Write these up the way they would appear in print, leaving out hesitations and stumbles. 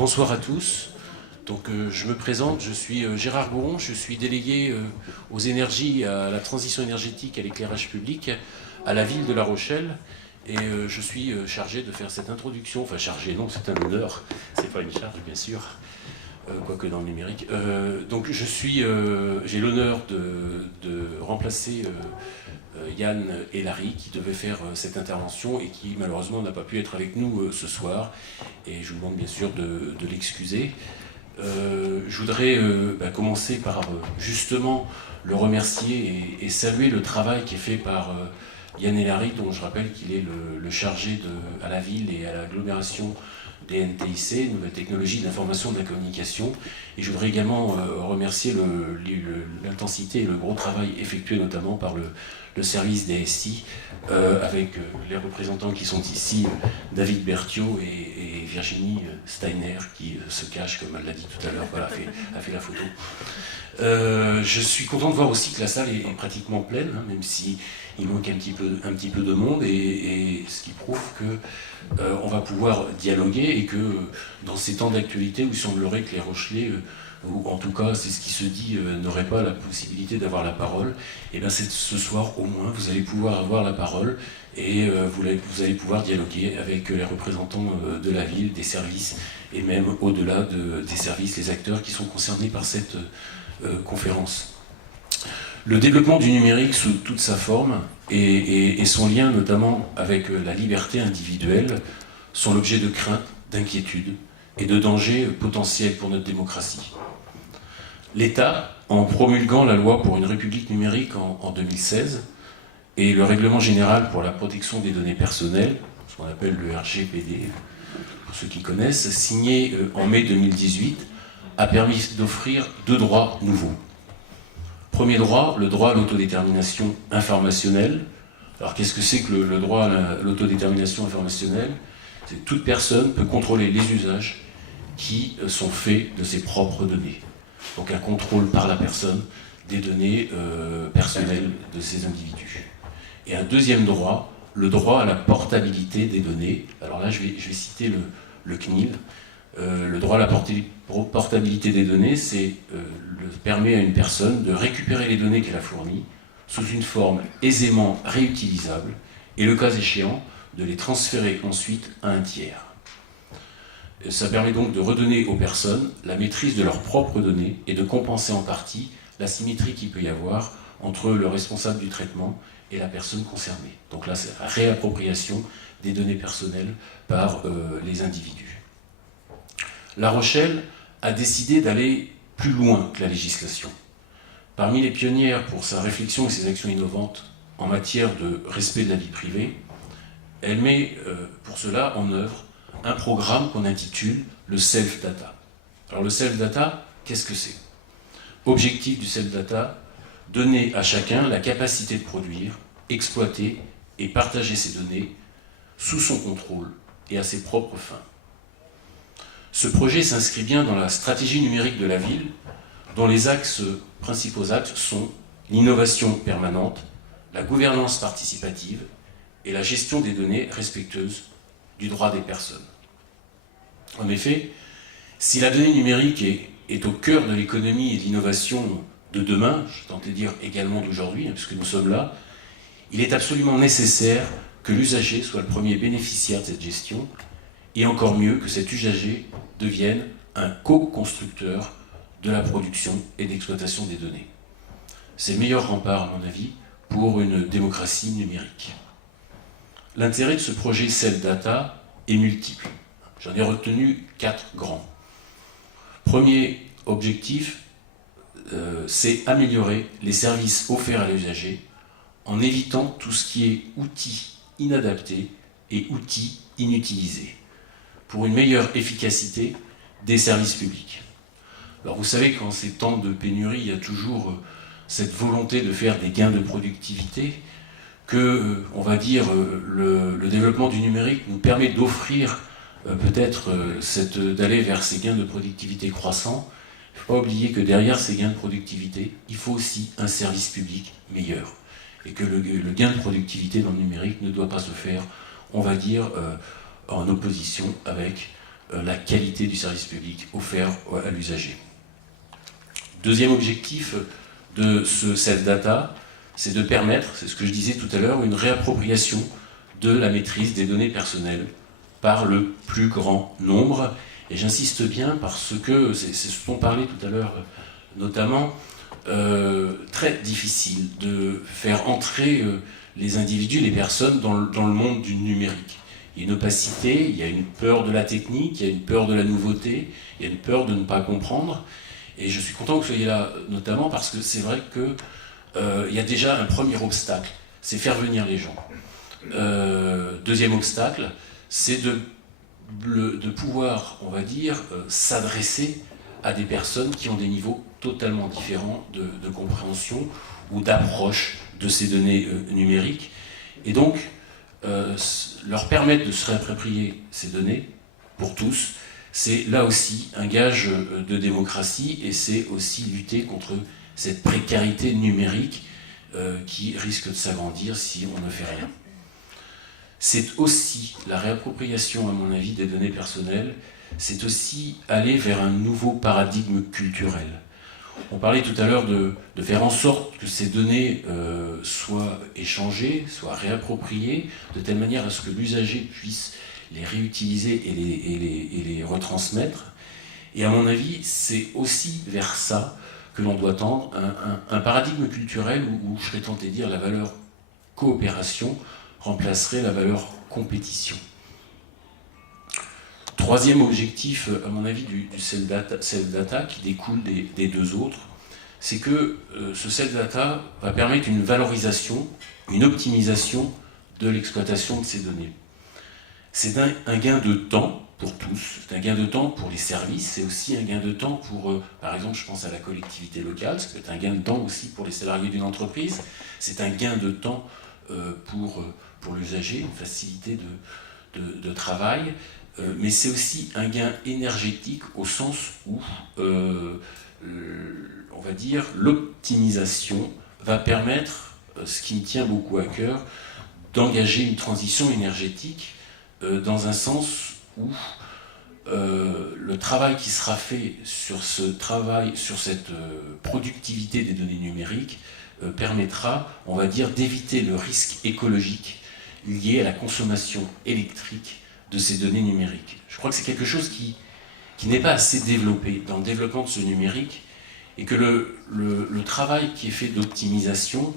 Bonsoir à tous. Donc, je me présente, je suis Gérard Gouron, je suis délégué aux énergies, à la transition énergétique, à l'éclairage public, à la ville de La Rochelle. Et je suis chargé de faire cette introduction, enfin chargé, non, c'est un honneur, c'est pas une charge bien sûr, quoique dans le numérique. Donc j'ai l'honneur de remplacer Yann et Larry qui devaient faire cette intervention et qui malheureusement n'a pas pu être avec nous ce soir. Et je vous demande bien sûr de l'excuser. Je voudrais commencer par justement le remercier et saluer le travail qui est fait par Yann et Larry, dont je rappelle qu'il est le chargé à la ville et à l'agglomération des NTIC, Nouvelles Technologies de l'Information et de la Communication. Et je voudrais également remercier l'intensité et le gros travail effectué notamment par le service des SI, avec les représentants qui sont ici, David Berthiaud et Virginie Steiner, qui se cache, comme elle l'a dit tout à l'heure, voilà, a fait la photo. Je suis content de voir aussi que la salle est pratiquement pleine, hein, même si il manque un petit peu de monde, et ce qui prouve que on va pouvoir dialoguer et que dans ces temps d'actualité où il semblerait que les Rochelais, ou en tout cas c'est ce qui se dit, n'auraient pas la possibilité d'avoir la parole, et bien ce soir au moins vous allez pouvoir avoir la parole et vous allez pouvoir dialoguer avec les représentants de la ville, des services et même au-delà des services, les acteurs qui sont concernés par cette conférence. Le développement du numérique sous toute sa forme et son lien notamment avec la liberté individuelle sont l'objet de craintes, d'inquiétudes et de dangers potentiels pour notre démocratie. L'État, en promulguant la loi pour une république numérique en 2016 et le règlement général pour la protection des données personnelles, ce qu'on appelle le RGPD, pour ceux qui connaissent, signé en mai 2018, a permis d'offrir deux droits nouveaux. Premier droit, le droit à l'autodétermination informationnelle. Alors qu'est-ce que c'est que le droit à l'autodétermination informationnelle? C'est que toute personne peut contrôler les usages qui sont faits de ses propres données. Donc un contrôle par la personne des données personnelles de ces individus. Et un deuxième droit, le droit à la portabilité des données. Alors là, je vais citer le CNIL. Le droit à la portabilité des données, permet à une personne de récupérer les données qu'elle a fournies sous une forme aisément réutilisable et, le cas échéant, de les transférer ensuite à un tiers. Ça permet donc de redonner aux personnes la maîtrise de leurs propres données et de compenser en partie l'asymétrie qu'il peut y avoir entre le responsable du traitement et la personne concernée. Donc là, c'est la réappropriation des données personnelles par les individus. La Rochelle a décidé d'aller plus loin que la législation. Parmi les pionnières pour sa réflexion et ses actions innovantes en matière de respect de la vie privée, elle met pour cela en œuvre un programme qu'on intitule le Self-Data. Alors le Self-Data, qu'est-ce que c'est? Objectif du Self-Data, donner à chacun la capacité de produire, exploiter et partager ses données sous son contrôle et à ses propres fins. Ce projet s'inscrit bien dans la stratégie numérique de la ville, dont les principaux axes sont l'innovation permanente, la gouvernance participative et la gestion des données respectueuses du droit des personnes. En effet, si la donnée numérique est au cœur de l'économie et de l'innovation de demain, je tentais de dire également d'aujourd'hui, puisque nous sommes là, il est absolument nécessaire que l'usager soit le premier bénéficiaire de cette gestion, et encore mieux que cet usager devienne un co-constructeur de la production et d'exploitation des données. C'est le meilleur rempart, à mon avis, pour une démocratie numérique. L'intérêt de ce projet Self-Data est multiple. J'en ai retenu 4 grands. Premier objectif, c'est améliorer les services offerts à l'usager en évitant tout ce qui est outils inadaptés et outils inutilisés, pour une meilleure efficacité des services publics. Alors vous savez qu'en ces temps de pénurie, il y a toujours cette volonté de faire des gains de productivité, que, on va dire, le développement du numérique nous permet d'offrir peut-être d'aller vers ces gains de productivité croissants. Il ne faut pas oublier que derrière ces gains de productivité, il faut aussi un service public meilleur. Et que le gain de productivité dans le numérique ne doit pas se faire, on va dire, en opposition avec la qualité du service public offert à l'usager. Deuxième objectif de ce self-data, c'est de permettre, c'est ce que je disais tout à l'heure, une réappropriation de la maîtrise des données personnelles par le plus grand nombre. Et j'insiste bien parce que, c'est ce dont on parlait tout à l'heure notamment, très difficile de faire entrer les individus, les personnes dans le monde du numérique. Il y a une opacité, il y a une peur de la technique, il y a une peur de la nouveauté, il y a une peur de ne pas comprendre. Et je suis content que vous soyez là, notamment parce que c'est vrai qu'il y a déjà un premier obstacle, c'est faire venir les gens. Deuxième obstacle, c'est de pouvoir, on va dire, s'adresser à des personnes qui ont des niveaux totalement différents de compréhension ou d'approche de ces données numériques. Et donc, leur permettre de se réapproprier ces données, pour tous, c'est là aussi un gage de démocratie et c'est aussi lutter contre cette précarité numérique qui risque de s'agrandir si on ne fait rien. C'est aussi la réappropriation, à mon avis, des données personnelles, c'est aussi aller vers un nouveau paradigme culturel. On parlait tout à l'heure de faire en sorte que ces données soient échangées, soient réappropriées, de telle manière à ce que l'usager puisse les réutiliser et les retransmettre. Et à mon avis, c'est aussi vers ça que l'on doit tendre, un paradigme culturel où je serais tenté de dire la valeur coopération remplacerait la valeur compétition. Troisième objectif, à mon avis, du self-data qui découle des deux autres, c'est que ce self-data va permettre une valorisation, une optimisation de l'exploitation de ces données. C'est un gain de temps pour tous, c'est un gain de temps pour les services, c'est aussi un gain de temps pour, par exemple, je pense à la collectivité locale, ça peut être un gain de temps aussi pour les salariés d'une entreprise, c'est un gain de temps pour l'usager, une facilité de travail, mais c'est aussi un gain énergétique au sens où, on va dire, l'optimisation va permettre, ce qui me tient beaucoup à cœur, d'engager une transition énergétique dans un sens où le travail qui sera fait sur cette productivité des données numériques permettra, on va dire, d'éviter le risque écologique lié à la consommation électrique de ces données numériques. Je crois que c'est quelque chose qui n'est pas assez développé dans le développement de ce numérique et que le travail qui est fait d'optimisation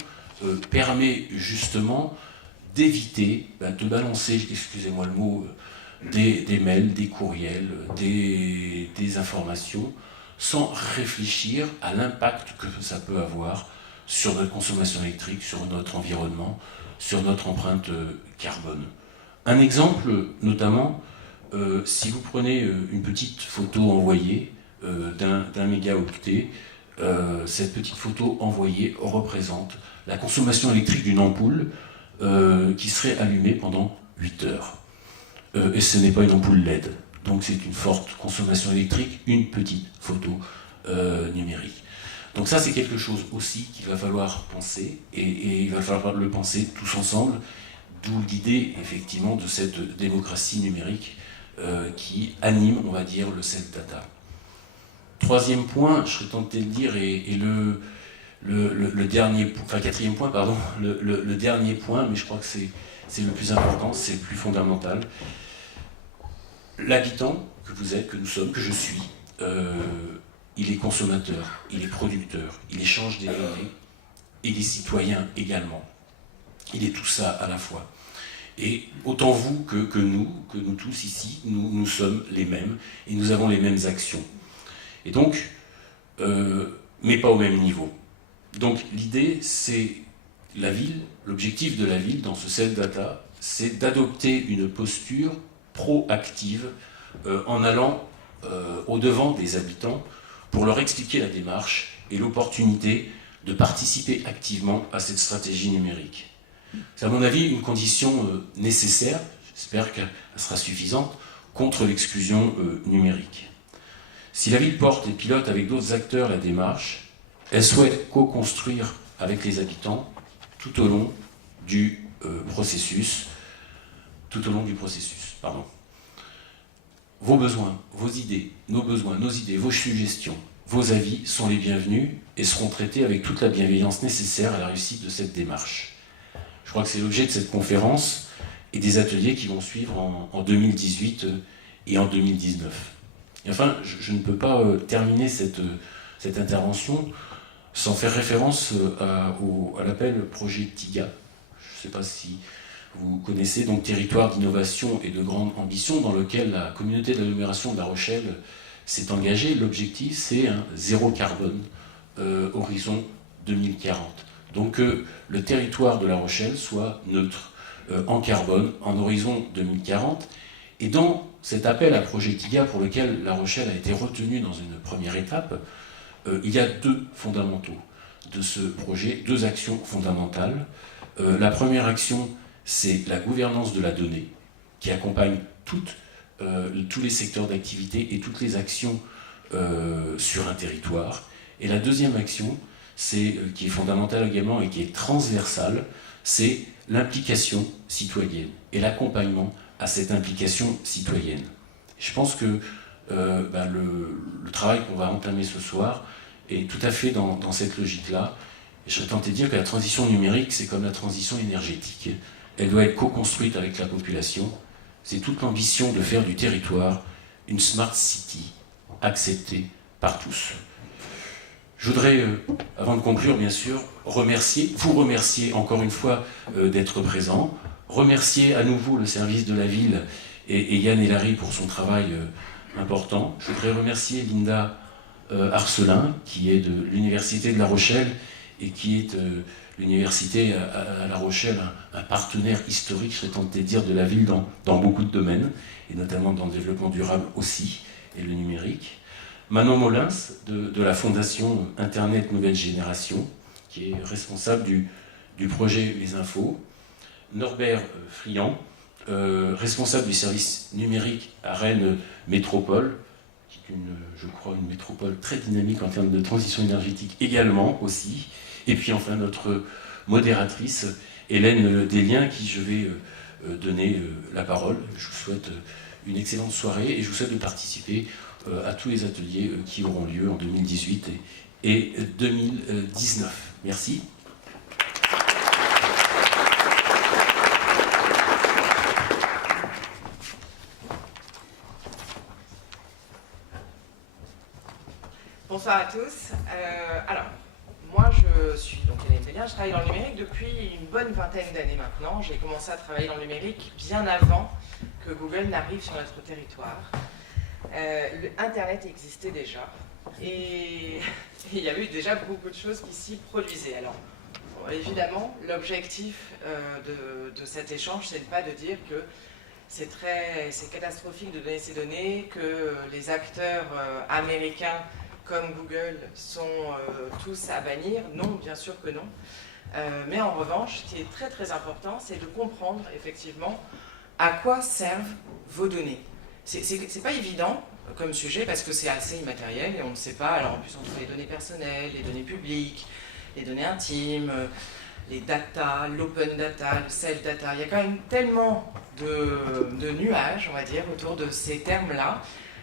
permet justement d'éviter de balancer, excusez-moi le mot, des mails, des courriels, des informations, sans réfléchir à l'impact que ça peut avoir sur notre consommation électrique, sur notre environnement, sur notre empreinte carbone. Un exemple, notamment, si vous prenez une petite photo envoyée d'un mégaoctet, cette petite photo envoyée représente la consommation électrique d'une ampoule qui serait allumée pendant 8 heures. Et ce n'est pas une ampoule LED, donc c'est une forte consommation électrique, une petite photo numérique. Donc ça, c'est quelque chose aussi qu'il va falloir penser, et il va falloir le penser tous ensemble, d'où l'idée, effectivement, de cette démocratie numérique qui anime, on va dire, le self-data. Troisième point, je serais tenté de dire, et le dernier, enfin quatrième point, pardon, le dernier point, mais je crois que c'est le plus important, c'est le plus fondamental. L'habitant que vous êtes, que nous sommes, que je suis, il est consommateur, il est producteur, il échange des données, et il est citoyen également. Il est tout ça à la fois. Et autant vous que nous tous ici, nous sommes les mêmes, et nous avons les mêmes actions. Et donc, mais pas au même niveau. Donc l'idée, c'est la ville, l'objectif de la ville dans ce self-data, c'est d'adopter une posture proactive en allant au-devant des habitants pour leur expliquer la démarche et l'opportunité de participer activement à cette stratégie numérique. C'est à mon avis une condition nécessaire, j'espère qu'elle sera suffisante, contre l'exclusion numérique. Si la ville porte et pilote avec d'autres acteurs la démarche, elle souhaite co-construire avec les habitants tout au long du processus. vos besoins, vos idées, nos idées, vos suggestions, vos avis sont les bienvenus et seront traités avec toute la bienveillance nécessaire à la réussite de cette démarche. Je crois que c'est l'objet de cette conférence et des ateliers qui vont suivre en 2018 et en 2019. Et enfin, je ne peux pas terminer cette intervention sans faire référence à l'appel projet TIGA. Je ne sais pas si vous connaissez, donc territoire d'innovation et de grande ambition, dans lequel la communauté d'agglomération de La Rochelle s'est engagée. L'objectif, c'est un zéro carbone horizon 2040. Donc le territoire de La Rochelle soit neutre en carbone en horizon 2040. Et dans cet appel à projet TIGA, pour lequel La Rochelle a été retenue dans une première étape, il y a deux fondamentaux de ce projet, deux actions fondamentales. La première action, c'est la gouvernance de la donnée, qui accompagne tous les secteurs d'activité et toutes les actions sur un territoire. Et la deuxième action, qui est fondamentale également et qui est transversale, c'est l'implication citoyenne et l'accompagnement à cette implication citoyenne. Je pense que le travail qu'on va entamer ce soir est tout à fait dans cette logique-là. Je serais tenté de dire que la transition numérique, c'est comme la transition énergétique. Elle doit être co-construite avec la population. C'est toute l'ambition de faire du territoire une smart city acceptée par tous. Je voudrais, avant de conclure, bien sûr, vous remercier encore une fois d'être présent, remercier à nouveau le service de la ville et Yann et Larry pour son travail important. Je voudrais remercier Linda Arcelin, qui est de l'Université de La Rochelle et qui est l'Université à La Rochelle, un partenaire historique, je serais tenté de dire, de la ville dans beaucoup de domaines, et notamment dans le développement durable aussi, et le numérique. Manon Molins, de la Fondation Internet Nouvelle Génération, qui est responsable du projet Les Infos. Norbert Friand, responsable du service numérique à Rennes Métropole, qui est je crois, une métropole très dynamique en termes de transition énergétique également aussi. Et puis enfin notre modératrice Hélène Desliens, qui je vais donner la parole. Je vous souhaite une excellente soirée et je vous souhaite de participer à tous les ateliers qui auront lieu en 2018 et 2019. Merci. Bonsoir à tous. Alors, moi je suis donc Hélène Desliens, je travaille dans le numérique depuis une bonne vingtaine d'années maintenant. J'ai commencé à travailler dans le numérique bien avant que Google n'arrive sur notre territoire. Internet existait déjà et il y avait déjà beaucoup de choses qui s'y produisaient. Alors, bon, évidemment, l'objectif de cet échange, c'est pas de dire que c'est catastrophique de donner ces données, que les acteurs américains comme Google sont tous à bannir. Non, bien sûr que non. Mais en revanche, ce qui est très très important, c'est de comprendre effectivement à quoi servent vos données. C'est pas évident comme sujet parce que c'est assez immatériel et on ne sait pas. Alors en plus, on trouve les données personnelles, les données publiques, les données intimes, les data, l'open data, le self data. Il y a quand même tellement de nuages, on va dire, autour de ces termes-là.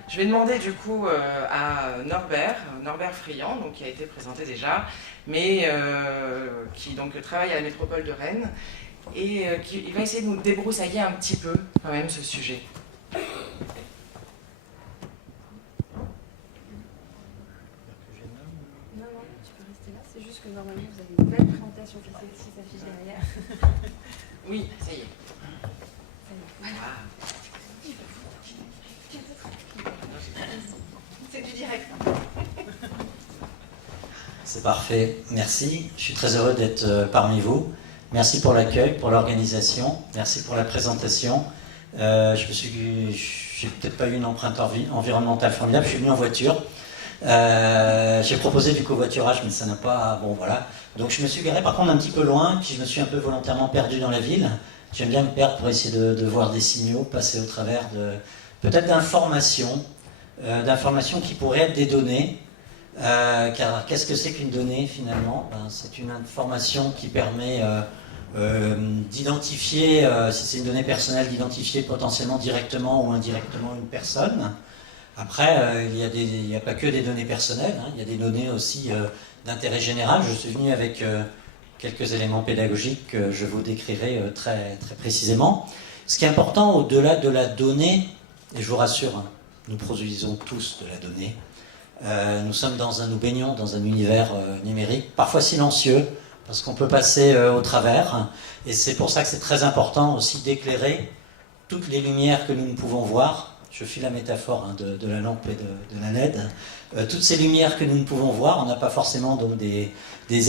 Je vais demander du coup à Norbert Friand, donc, qui a été présenté déjà, mais qui donc travaille à la métropole de Rennes, et il va essayer de nous débroussailler un petit peu quand même ce sujet. Non, tu peux rester là, c'est juste que normalement vous avez une belle présentation qui s'affiche derrière. Oui, ça y est. Voilà. C'est du direct. C'est parfait, merci. Je suis très heureux d'être parmi vous. Merci pour l'accueil, pour l'organisation. Merci pour la présentation. J'ai peut-être pas eu une empreinte environnementale formidable. Je suis venu en voiture. J'ai proposé du covoiturage, mais ça n'a pas... Bon, voilà. Donc je me suis garé par contre un petit peu loin, puis je me suis un peu volontairement perdu dans la ville. J'aime bien me perdre pour essayer de voir des signaux, passer au travers de... peut-être d'informations qui pourraient être des données. Car qu'est-ce que c'est qu'une donnée finalement? C'est une information qui permet d'identifier, si c'est une donnée personnelle, d'identifier potentiellement directement ou indirectement une personne. Après, il n'y a pas que des données personnelles, hein, il y a des données aussi d'intérêt général. Je suis venu avec quelques éléments pédagogiques que je vous décrirai très, très précisément. Ce qui est important au-delà de la donnée, et je vous rassure, hein, nous produisons tous de la donnée, nous baignons dans un univers numérique, parfois silencieux, parce qu'on peut passer au travers, et c'est pour ça que c'est très important aussi d'éclairer toutes les lumières que nous ne pouvons voir. Je file la métaphore hein, de la lampe et de la LED. Toutes ces lumières que nous ne pouvons voir, on n'a pas forcément donc des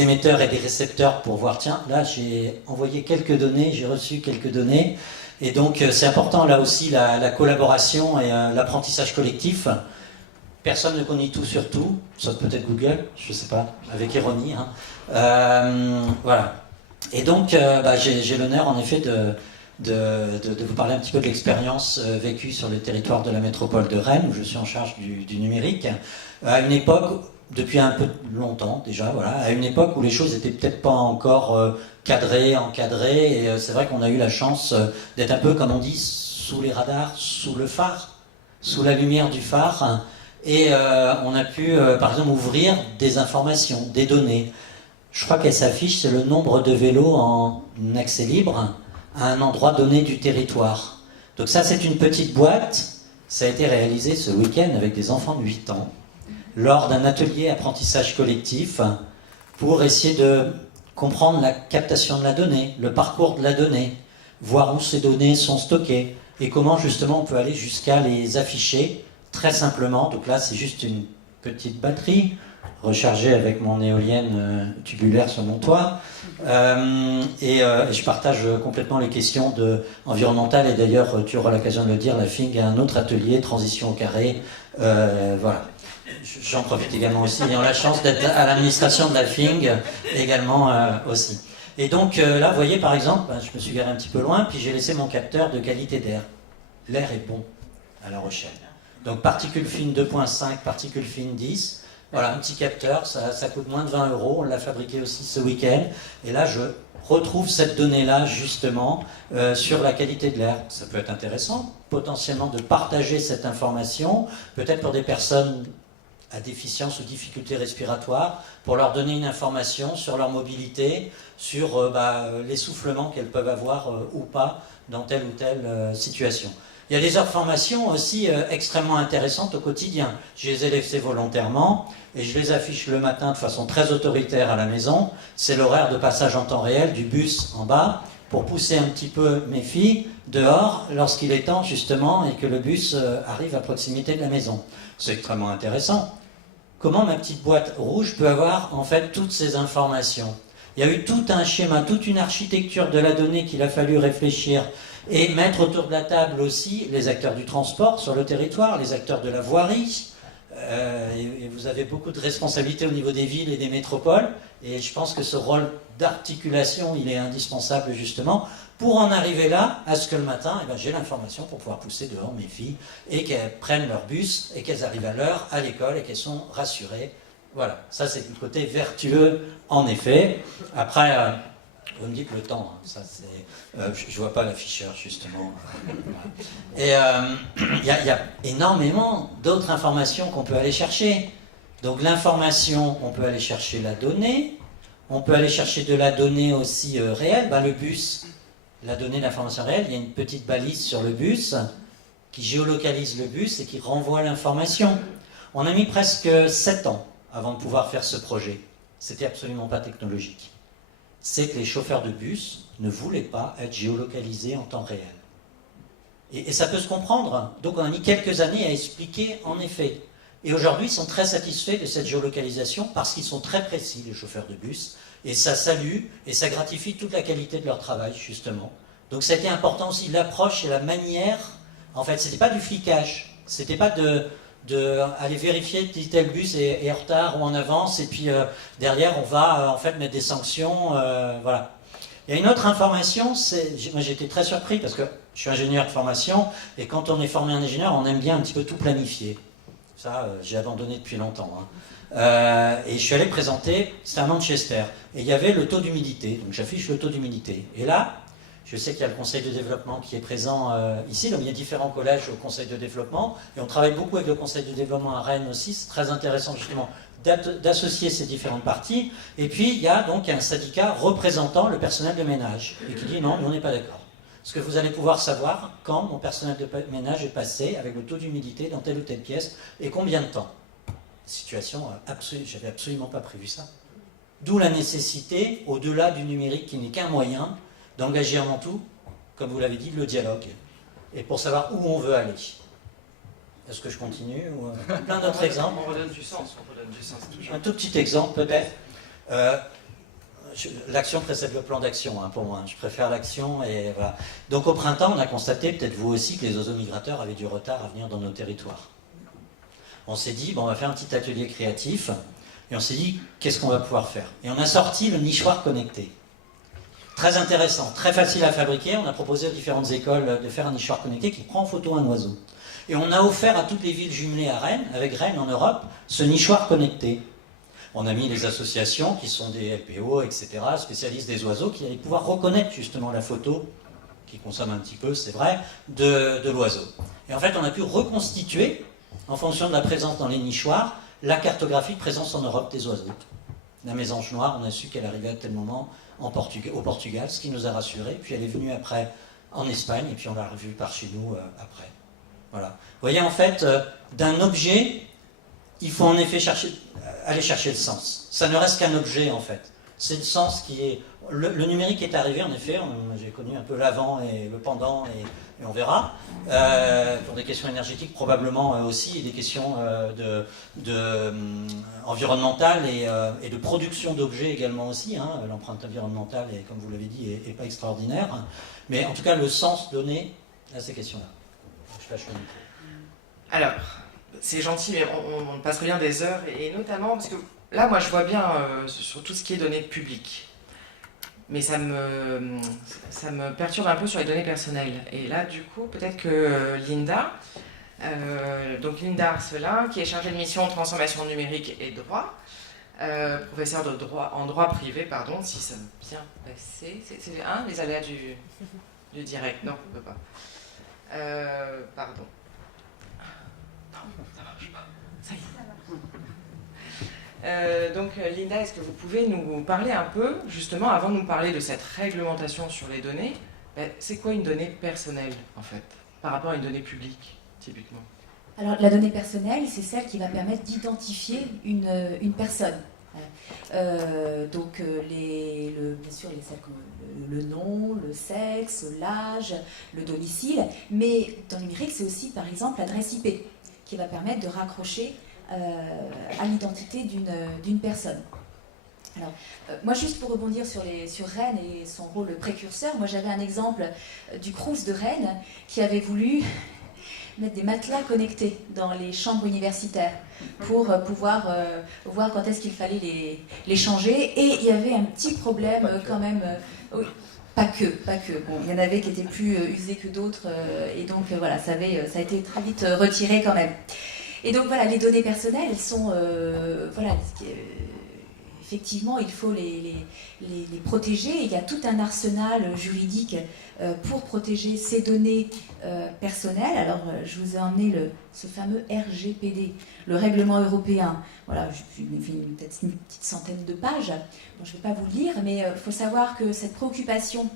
émetteurs et des récepteurs pour voir, tiens, là j'ai envoyé quelques données, j'ai reçu quelques données, et donc c'est important là aussi la collaboration et l'apprentissage collectif. Personne ne connaît tout sur tout, sauf peut-être Google, je ne sais pas, avec ironie. Hein. Voilà. Et donc, j'ai l'honneur, en effet, de vous parler un petit peu de l'expérience vécue sur le territoire de la métropole de Rennes, où je suis en charge du numérique, à une époque, depuis un peu longtemps déjà, voilà, à une époque où les choses n'étaient peut-être pas encore cadrées, encadrées, et c'est vrai qu'on a eu la chance d'être un peu, comme on dit, sous les radars, sous le phare, sous la lumière du phare. Et on a pu, par exemple, ouvrir des informations, des données. Je crois qu'elle s'affiche, c'est le nombre de vélos en accès libre à un endroit donné du territoire. Donc ça, c'est une petite boîte. Ça a été réalisé ce week-end avec des enfants de 8 ans, lors d'un atelier apprentissage collectif, pour essayer de comprendre la captation de la donnée, le parcours de la donnée, voir où ces données sont stockées, et comment justement on peut aller jusqu'à les afficher très simplement. Donc là, c'est juste une petite batterie rechargée avec mon éolienne tubulaire sur mon toit. Et je partage complètement les questions environnementales. Et d'ailleurs, tu auras l'occasion de le dire, la FING a un autre atelier, transition au carré. Voilà. J'en profite également aussi, ayant la chance d'être à l'administration de la FING également aussi. Et donc là, vous voyez par exemple, je me suis garé un petit peu loin, puis j'ai laissé mon capteur de qualité d'air. L'air est bon à La Rochelle. Donc particules fines 2.5, particules fines 10. Voilà, un petit capteur, ça coûte moins de 20 €. On l'a fabriqué aussi ce week-end. Et là, je retrouve cette donnée-là, justement, sur la qualité de l'air. Ça peut être intéressant, potentiellement, de partager cette information, peut-être pour des personnes à déficience ou difficultés respiratoires, pour leur donner une information sur leur mobilité, sur l'essoufflement qu'elles peuvent avoir ou pas dans telle ou telle situation. Il y a des heures de formation aussi extrêmement intéressantes au quotidien. Je les ai laissées volontairement et je les affiche le matin de façon très autoritaire à la maison. C'est l'horaire de passage en temps réel du bus en bas pour pousser un petit peu mes filles dehors lorsqu'il est temps justement et que le bus arrive à proximité de la maison. C'est extrêmement intéressant. Comment ma petite boîte rouge peut avoir en fait toutes ces informations? Il y a eu tout un schéma, toute une architecture de la donnée qu'il a fallu réfléchir et mettre autour de la table aussi les acteurs du transport sur le territoire, les acteurs de la voirie. Et vous avez beaucoup de responsabilités au niveau des villes et des métropoles. Et je pense que ce rôle d'articulation, il est indispensable justement pour en arriver là, à ce que le matin, j'ai l'information pour pouvoir pousser dehors mes filles et qu'elles prennent leur bus et qu'elles arrivent à l'heure à l'école et qu'elles sont rassurées. Voilà, ça c'est le côté vertueux en effet. Après, vous me dites le temps, hein, ça c'est, je vois pas l'afficheur justement. Et il y a énormément d'autres informations qu'on peut aller chercher. Donc l'information, on peut aller chercher la donnée, on peut aller chercher de la donnée aussi réelle. Le bus, la donnée d'information réelle, il y a une petite balise sur le bus qui géolocalise le bus et qui renvoie l'information. On a mis presque 7 ans avant de pouvoir faire ce projet. C'était absolument pas technologique. C'est que les chauffeurs de bus ne voulaient pas être géolocalisés en temps réel. Et ça peut se comprendre. Donc on a mis quelques années à expliquer en effet. Et aujourd'hui, ils sont très satisfaits de cette géolocalisation parce qu'ils sont très précis, les chauffeurs de bus, et ça salue et ça gratifie toute la qualité de leur travail, justement. Donc c'était important aussi l'approche et la manière. En fait, c'était pas du flicage, c'était pas aller vérifier si tel bus est en retard ou en avance, et puis derrière on va en fait mettre des sanctions, voilà. Il y a une autre information, moi j'ai été très surpris parce que je suis ingénieur de formation, et quand on est formé en ingénieur, on aime bien un petit peu tout planifier. Ça, j'ai abandonné depuis longtemps. Et je suis allé présenter, c'était à Manchester, et il y avait le taux d'humidité, donc j'affiche le taux d'humidité. Et là, je sais qu'il y a le conseil de développement qui est présent ici, donc il y a différents collèges au conseil de développement, et on travaille beaucoup avec le conseil de développement à Rennes aussi, c'est très intéressant justement d'associer ces différentes parties. Et puis il y a donc un syndicat représentant le personnel de ménage, et qui dit non, on n'est pas d'accord. Parce que vous allez pouvoir savoir quand mon personnel de ménage est passé avec le taux d'humidité dans telle ou telle pièce, et combien de temps. Situation j'avais absolument pas prévu ça. D'où la nécessité, au-delà du numérique qui n'est qu'un moyen, d'engager avant tout, comme vous l'avez dit, le dialogue. Et pour savoir où on veut aller. Est-ce que je continue ou plein d'autres exemples. On redonne du sens, toujours. Un tout petit exemple peut-être. L'action précède le plan d'action pour moi. Je préfère l'action et voilà. Donc au printemps, on a constaté, peut-être vous aussi, que les oiseaux migrateurs avaient du retard à venir dans nos territoires. On s'est dit, bon, on va faire un petit atelier créatif, et on s'est dit, qu'est-ce qu'on va pouvoir faire? Et on a sorti le nichoir connecté. Très intéressant, très facile à fabriquer. On a proposé aux différentes écoles de faire un nichoir connecté qui prend en photo un oiseau. Et on a offert à toutes les villes jumelées à Rennes, avec Rennes en Europe, ce nichoir connecté. On a mis les associations qui sont des LPO, etc., spécialistes des oiseaux, qui allaient pouvoir reconnaître justement la photo, qui consomme un petit peu, c'est vrai, de l'oiseau. Et en fait, on a pu reconstituer, en fonction de la présence dans les nichoirs, la cartographie de présence en Europe des oiseaux. La mésange noire, on a su qu'elle arrivait à tel moment au Portugal, ce qui nous a rassurés. Puis elle est venue après en Espagne, et puis on l'a revue par chez nous après. Voilà. Vous voyez, en fait, d'un objet, il faut en effet aller chercher le sens. Ça ne reste qu'un objet, en fait. C'est le sens qui est... Le numérique est arrivé, en effet. J'ai connu un peu l'avant et le pendant, et on verra. Pour des questions énergétiques, probablement aussi, et des questions environnementales et de production d'objets également aussi. L'empreinte environnementale, comme vous l'avez dit, est pas extraordinaire. Mais en tout cas, le sens donné à ces questions-là. Je lâche le micro. Alors, c'est gentil, mais on passerait bien des heures, et notamment parce que là, moi, je vois bien sur tout ce qui est données publiques. Mais ça me perturbe un peu sur les données personnelles. Et là, du coup, peut-être que Linda, Linda Arcelin, qui est chargée de mission transformation numérique et droit, professeure de droit, en droit privé, pardon, si ça me bien passé. C'est les aléas du direct. Non, on ne peut pas. Pardon. Non, ça marche pas. Ça y est. Donc Linda, est-ce que vous pouvez nous parler un peu, justement, avant de nous parler de cette réglementation sur les données, c'est quoi une donnée personnelle, en fait, par rapport à une donnée publique, typiquement? Alors, la donnée personnelle, c'est celle qui va permettre d'identifier une personne. Bien sûr, les celles comme le nom, le sexe, l'âge, le domicile, mais dans le numérique, c'est aussi, par exemple, l'adresse IP, qui va permettre de raccrocher à l'identité d'une personne. Alors, moi, juste pour rebondir sur Rennes et son rôle précurseur, moi j'avais un exemple du Crous de Rennes qui avait voulu mettre des matelas connectés dans les chambres universitaires pour pouvoir voir quand est-ce qu'il fallait les changer. Et il y avait un petit problème quand même. Oui, pas que. Bon, il y en avait qui étaient plus usés que d'autres, et donc voilà, ça a été très vite retiré quand même. Et donc voilà, les données personnelles, elles sont... effectivement, il faut les protéger. Il y a tout un arsenal juridique pour protéger ces données personnelles. Alors, je vous ai emmené ce fameux RGPD, le règlement européen. Voilà, j'ai peut-être une petite centaine de pages. Bon, je ne vais pas vous le lire, mais il faut savoir que cette préoccupation,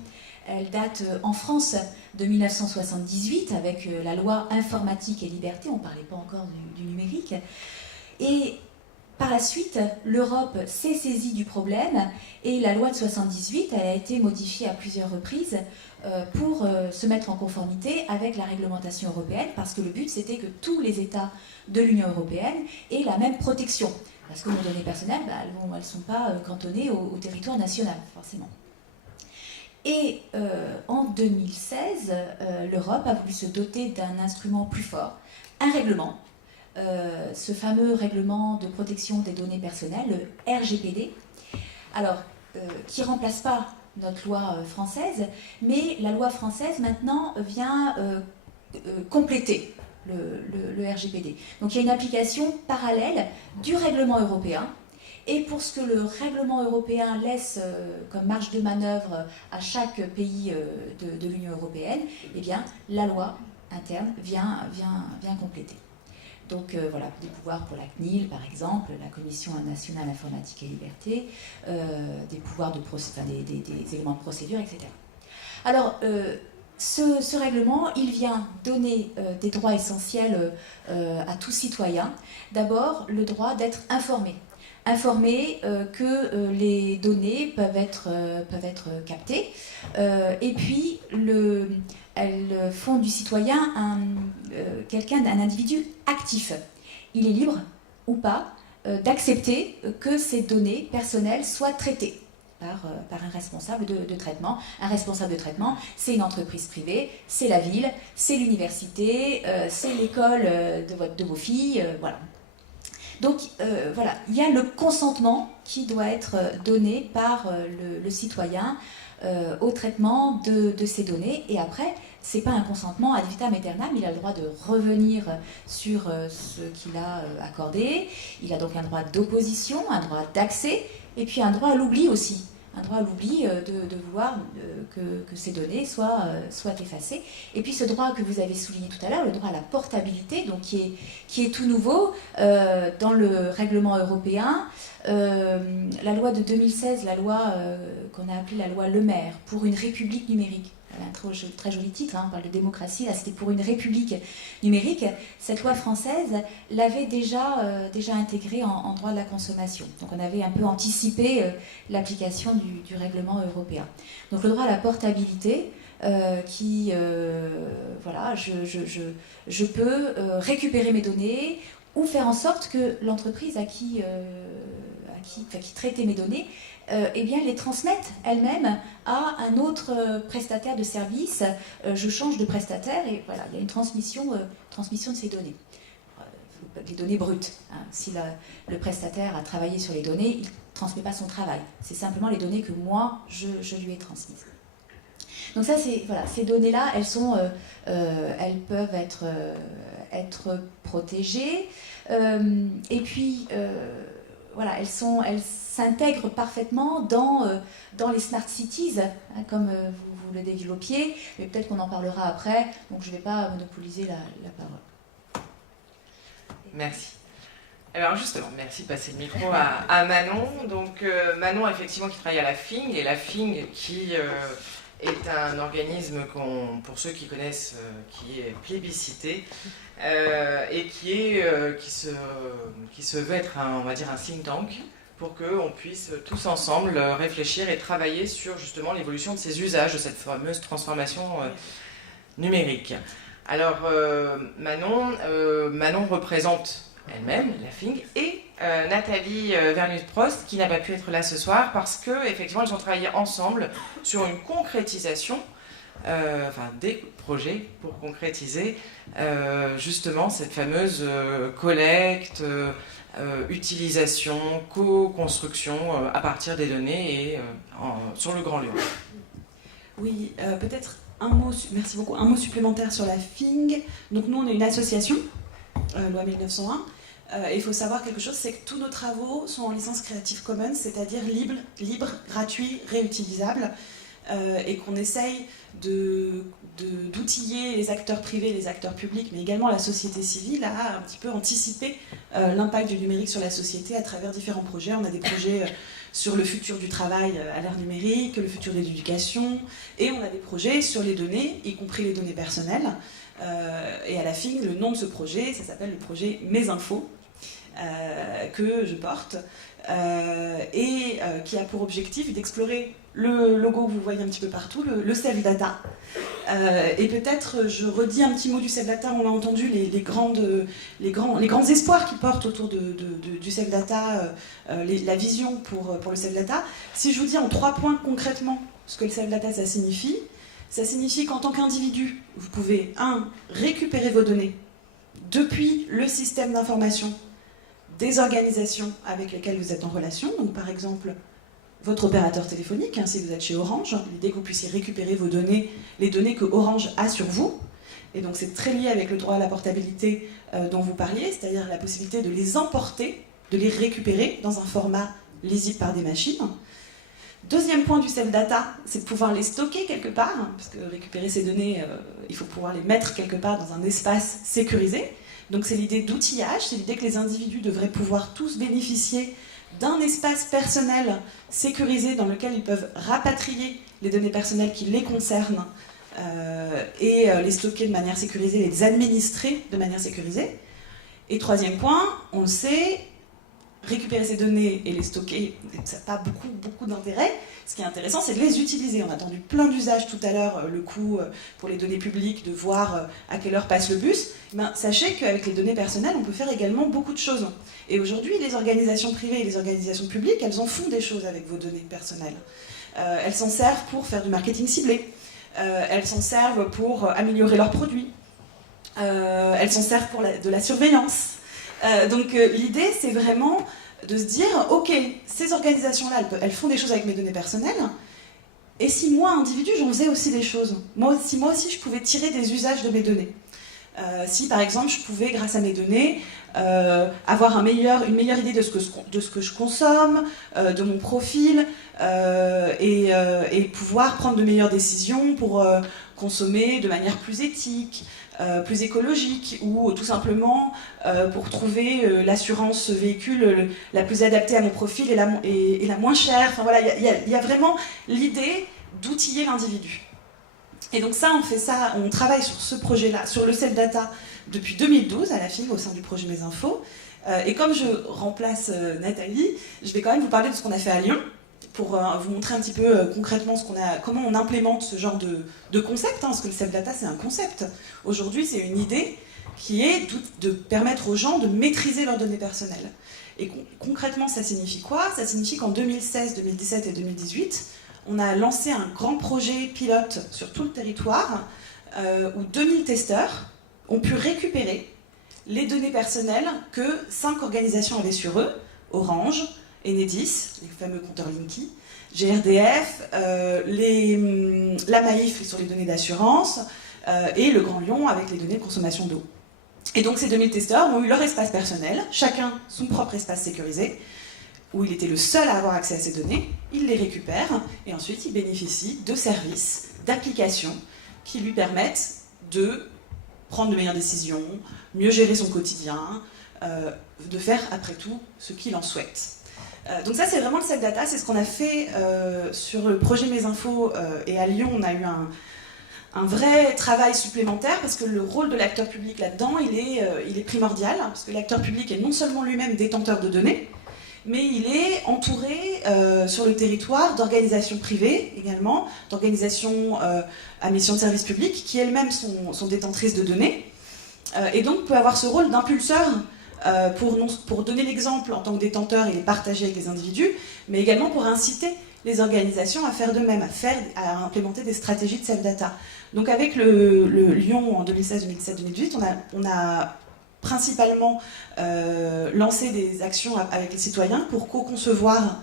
elle date en France de 1978 avec la loi informatique et liberté. On ne parlait pas encore du numérique. Et par la suite, l'Europe s'est saisie du problème et la loi de 78 elle a été modifiée à plusieurs reprises pour se mettre en conformité avec la réglementation européenne, parce que le but c'était que tous les États de l'Union européenne aient la même protection. Parce que nos données personnelles, elles ne sont pas cantonnées au territoire national, forcément. Et en 2016, l'Europe a voulu se doter d'un instrument plus fort, un règlement. Ce fameux règlement de protection des données personnelles, le RGPD, alors, qui ne remplace pas notre loi française, mais la loi française maintenant vient compléter le RGPD. Donc il y a une application parallèle du règlement européen. Et pour ce que le règlement européen laisse comme marge de manœuvre à chaque pays de l'Union européenne, eh bien, la loi interne vient compléter. Donc voilà, des pouvoirs pour la CNIL, par exemple, la Commission nationale informatique et liberté, des pouvoirs des éléments de procédure, etc. Alors, ce règlement, il vient donner des droits essentiels à tout citoyen. D'abord, le droit d'être informé. Informer que les données peuvent être captées. Et puis, elles font du citoyen un individu actif. Il est libre ou pas d'accepter que ces données personnelles soient traitées par un responsable de traitement. Un responsable de traitement, c'est une entreprise privée, c'est la ville, c'est l'université, c'est l'école de vos filles, voilà. Donc voilà, il y a le consentement qui doit être donné par le citoyen au traitement de ces données. Et après, ce n'est pas un consentement ad vitam aeternam, il a le droit de revenir sur ce qu'il a accordé. Il a donc un droit d'opposition, un droit d'accès, et puis un droit à l'oubli aussi. Un droit à l'oubli de vouloir que ces données soient effacées. Et puis ce droit que vous avez souligné tout à l'heure, le droit à la portabilité, donc qui est tout nouveau dans le règlement européen. La loi de 2016, la loi qu'on a appelée la loi Le Maire, pour une république numérique. Un très joli titre, hein, on parle de démocratie, là c'était pour une république numérique. Cette loi française l'avait déjà intégrée en droit de la consommation. Donc on avait un peu anticipé l'application du règlement européen. Donc le droit à la portabilité, voilà, je peux récupérer mes données ou faire en sorte que l'entreprise qui traitait mes données eh bien, les transmettre elle-même à un autre prestataire de service. Je change de prestataire et voilà, il y a une transmission de ces données. Les données brutes. Hein. Si le prestataire a travaillé sur les données, il ne transmet pas son travail. C'est simplement les données que moi, je lui ai transmises. Donc ça, voilà, ces données-là, elles peuvent être protégées. Et puis, voilà, elles s'intègrent parfaitement dans les smart cities, hein, comme vous le développiez, mais peut-être qu'on en parlera après, donc je ne vais pas monopoliser la parole. Merci. Alors justement, merci de passer le micro à Manon. Donc Manon, effectivement, qui travaille à la FING, et la FING qui est un organisme, pour ceux qui connaissent, qui est plébiscité, et qui se veut être on va dire un think tank pour qu'on puisse tous ensemble réfléchir et travailler sur justement l'évolution de ces usages, de cette fameuse transformation numérique. Alors Manon représente elle-même la FING et Nathalie Vernud-Prost qui n'a pas pu être là ce soir parce qu'effectivement elles ont travaillé ensemble sur une concrétisation des projets pour concrétiser justement cette fameuse collecte, utilisation, co-construction à partir des données et sur le Grand Lyon. Oui, peut-être un mot, merci beaucoup, un mot supplémentaire sur la FING. Donc nous on est une association, loi 1901. Il faut savoir quelque chose, c'est que tous nos travaux sont en licence Creative Commons, c'est-à-dire libre, gratuit, réutilisable, et qu'on essaye d'outiller les acteurs privés, les acteurs publics, mais également la société civile à un petit peu anticiper l'impact du numérique sur la société à travers différents projets. On a des projets sur le futur du travail à l'ère numérique, le futur de l'éducation, et on a des projets sur les données, y compris les données personnelles. Et à la FING, le nom de ce projet, ça s'appelle le projet Mes Infos, que je porte, et qui a pour objectif d'explorer le logo que vous voyez un petit peu partout, le self-data. Et peut-être, je redis un petit mot du self-data, on a entendu les grands espoirs qui portent autour du self-data, la vision pour le self-data. Si je vous dis en 3 points concrètement ce que le self-data ça signifie qu'en tant qu'individu, vous pouvez, 1, récupérer vos données depuis le système d'information des organisations avec lesquelles vous êtes en relation, donc par exemple votre opérateur téléphonique, hein, si vous êtes chez Orange, l'idée que vous puissiez récupérer vos données, les données que Orange a sur vous, Et donc c'est très lié avec le droit à la portabilité dont vous parliez, c'est-à-dire la possibilité de les emporter, de les récupérer dans un format lisible par des machines. Deuxième point du self-data, c'est de pouvoir les stocker quelque part, parce que récupérer ces données, il faut pouvoir les mettre quelque part dans un espace sécurisé. Donc c'est l'idée d'outillage, c'est l'idée que les individus devraient pouvoir tous bénéficier d'un espace personnel sécurisé dans lequel ils peuvent rapatrier les données personnelles qui les concernent et les stocker de manière sécurisée, les administrer de manière sécurisée. Et troisième point, on le sait, récupérer ces données et les stocker, ça n'a pas beaucoup d'intérêt. Ce qui est intéressant, c'est de les utiliser. On a entendu plein d'usages tout à l'heure, le coût pour les données publiques, de voir à quelle heure passe le bus. Ben, sachez qu'avec les données personnelles, on peut faire également beaucoup de choses. Et aujourd'hui, les organisations privées et les organisations publiques, elles en font des choses avec vos données personnelles. Elles s'en servent pour faire du marketing ciblé. Elles s'en servent pour améliorer leurs produits. Elles s'en servent pour de la surveillance. Donc l'idée, c'est vraiment de se dire, ok, ces organisations-là, elles font des choses avec mes données personnelles, et si moi, individu, j'en faisais aussi des choses, si moi aussi je pouvais tirer des usages de mes données, si par exemple je pouvais, grâce à mes données, avoir une meilleure idée de ce que je consomme, de mon profil, et pouvoir prendre de meilleures décisions pour consommer de manière plus éthique, plus écologique, ou tout simplement pour trouver l'assurance véhicule la plus adaptée à mon profil et la moins chère. Enfin, voilà, il y a vraiment l'idée d'outiller l'individu. Et donc ça, on travaille sur ce projet-là, sur le self-data, depuis 2012 à la FIG, au sein du projet Mes Infos. Et comme je remplace Nathalie, je vais quand même vous parler de ce qu'on a fait à Lyon, pour vous montrer un petit peu concrètement comment on implémente ce genre de concept, parce que le self-data, c'est un concept. Aujourd'hui, c'est une idée qui est de permettre aux gens de maîtriser leurs données personnelles. Et concrètement, ça signifie quoi? Ça signifie qu'en 2016, 2017 et 2018, on a lancé un grand projet pilote sur tout le territoire, où 2000 testeurs ont pu récupérer les données personnelles que 5 organisations avaient sur eux, Orange, Enedis, les fameux compteurs Linky, GRDF, la Maïf sur les données d'assurance, et le Grand Lyon avec les données de consommation d'eau. Et donc ces 2000 testeurs ont eu leur espace personnel, chacun son propre espace sécurisé, où il était le seul à avoir accès à ces données. Il les récupère et ensuite il bénéficie de services, d'applications qui lui permettent de prendre de meilleures décisions, mieux gérer son quotidien, de faire après tout ce qu'il en souhaite. Donc ça, c'est vraiment le self-data, c'est ce qu'on a fait sur le projet Mes Infos, et à Lyon, on a eu un vrai travail supplémentaire, parce que le rôle de l'acteur public là-dedans, il est primordial, parce que l'acteur public est non seulement lui-même détenteur de données, mais il est entouré sur le territoire d'organisations privées également, d'organisations à mission de service public, qui elles-mêmes sont détentrices de données, et donc peut avoir ce rôle d'impulseur pour donner l'exemple en tant que détenteur et les partager avec les individus, mais également pour inciter les organisations à faire de même, à implémenter des stratégies de self-data. Donc avec le Lyon en 2016, 2017, 2018, on a principalement lancé des actions avec les citoyens pour co-concevoir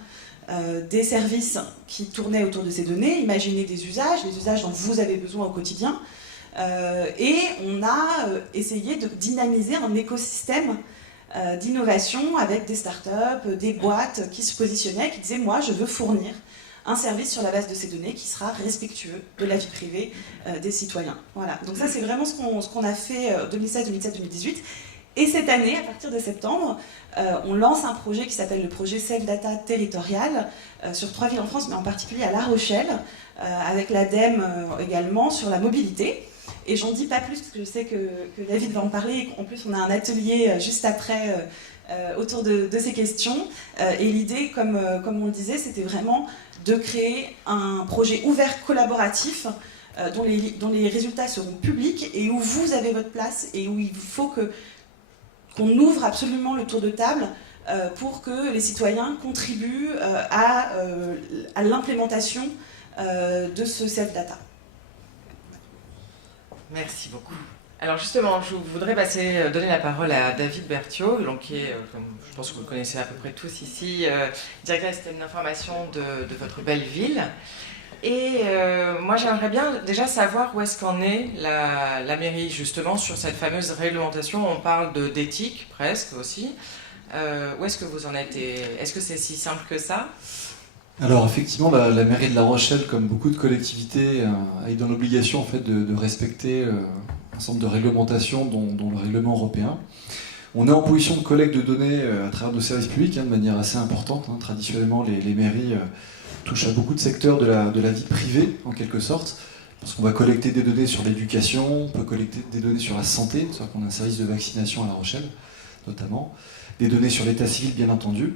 des services qui tournaient autour de ces données, imaginer des usages, les usages dont vous avez besoin au quotidien, et on a essayé de dynamiser un écosystème d'innovation avec des startups, des boîtes qui se positionnaient, qui disaient « moi, je veux fournir un service sur la base de ces données qui sera respectueux de la vie privée des citoyens ». Voilà, donc ça c'est vraiment ce qu'on a fait 2016, 2017, 2018. Et cette année, à partir de septembre, on lance un projet qui s'appelle le projet Self-Data territorial sur 3 villes en France, mais en particulier à La Rochelle, avec l'ADEME également, sur la mobilité. Et j'en dis pas plus parce que je sais que David va en parler. En plus, on a un atelier juste après autour de ces questions. Et l'idée, comme on le disait, c'était vraiment de créer un projet ouvert collaboratif dont les résultats seront publics et où vous avez votre place et où il faut qu'on ouvre absolument le tour de table pour que les citoyens contribuent à l'implémentation de ce self-data. Merci beaucoup. Alors justement, je voudrais donner la parole à David Berthiaud, donc qui est, je pense que vous le connaissez à peu près tous ici, directeur du système d'information de votre belle ville. Et moi, j'aimerais bien déjà savoir où est-ce qu'en est la mairie, justement, sur cette fameuse réglementation. On parle d'éthique, presque, aussi. Où est-ce que vous en êtes? Est-ce que c'est si simple que ça? Alors effectivement, la mairie de La Rochelle, comme beaucoup de collectivités, est dans l'obligation en fait, de respecter un certain nombre de réglementations, dont le règlement européen. On est en position de collecte de données à travers nos services publics, de manière assez importante. Traditionnellement, les mairies touchent à beaucoup de secteurs de la vie privée, en quelque sorte, parce qu'on va collecter des données sur l'éducation, on peut collecter des données sur la santé, c'est-à-dire qu'on a un service de vaccination à La Rochelle, notamment, des données sur l'état civil, bien entendu.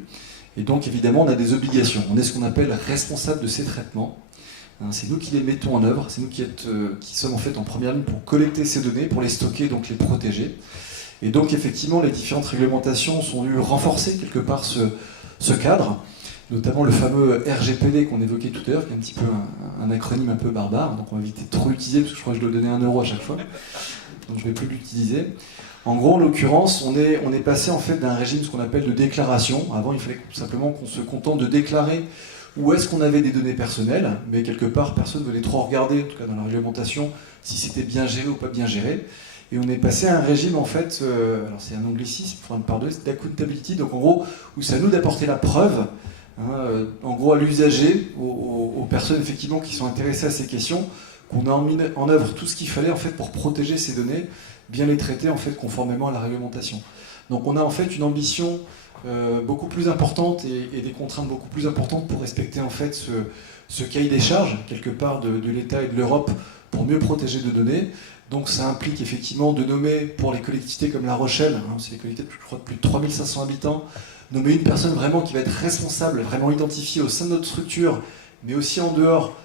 Et donc, évidemment, on a des obligations. On est ce qu'on appelle responsable de ces traitements. C'est nous qui les mettons en œuvre, c'est nous qui sommes en fait en première ligne pour collecter ces données, pour les stocker, donc les protéger. Et donc, effectivement, les différentes réglementations sont venues renforcer quelque part ce cadre, notamment le fameux RGPD qu'on évoquait tout à l'heure, qui est un petit peu un acronyme un peu barbare, donc on va éviter de trop l'utiliser, parce que je crois que je dois donner 1 euro à chaque fois, donc je ne vais plus l'utiliser. En gros, en l'occurrence, on est passé en fait d'un régime ce qu'on appelle de déclaration. Avant, il fallait simplement qu'on se contente de déclarer où est-ce qu'on avait des données personnelles, mais quelque part, personne ne venait trop regarder, en tout cas dans la réglementation, si c'était bien géré ou pas bien géré. Et on est passé à un régime, en fait, alors c'est un anglicisme, il faudra me pardonner, c'est d'accountability, donc en gros, où c'est à nous d'apporter la preuve, en gros à l'usager, aux personnes effectivement qui sont intéressées à ces questions, qu'on a mis en œuvre tout ce qu'il fallait en fait pour protéger ces données, bien les traiter en fait conformément à la réglementation. Donc on a en fait une ambition beaucoup plus importante et des contraintes beaucoup plus importantes pour respecter en fait ce cahier des charges quelque part de l'État et de l'Europe pour mieux protéger nos données. Donc ça implique effectivement de nommer pour les collectivités comme La Rochelle, c'est des collectivités je crois, de plus de 3500 habitants, nommer une personne vraiment qui va être responsable, vraiment identifiée au sein de notre structure, mais aussi en dehors.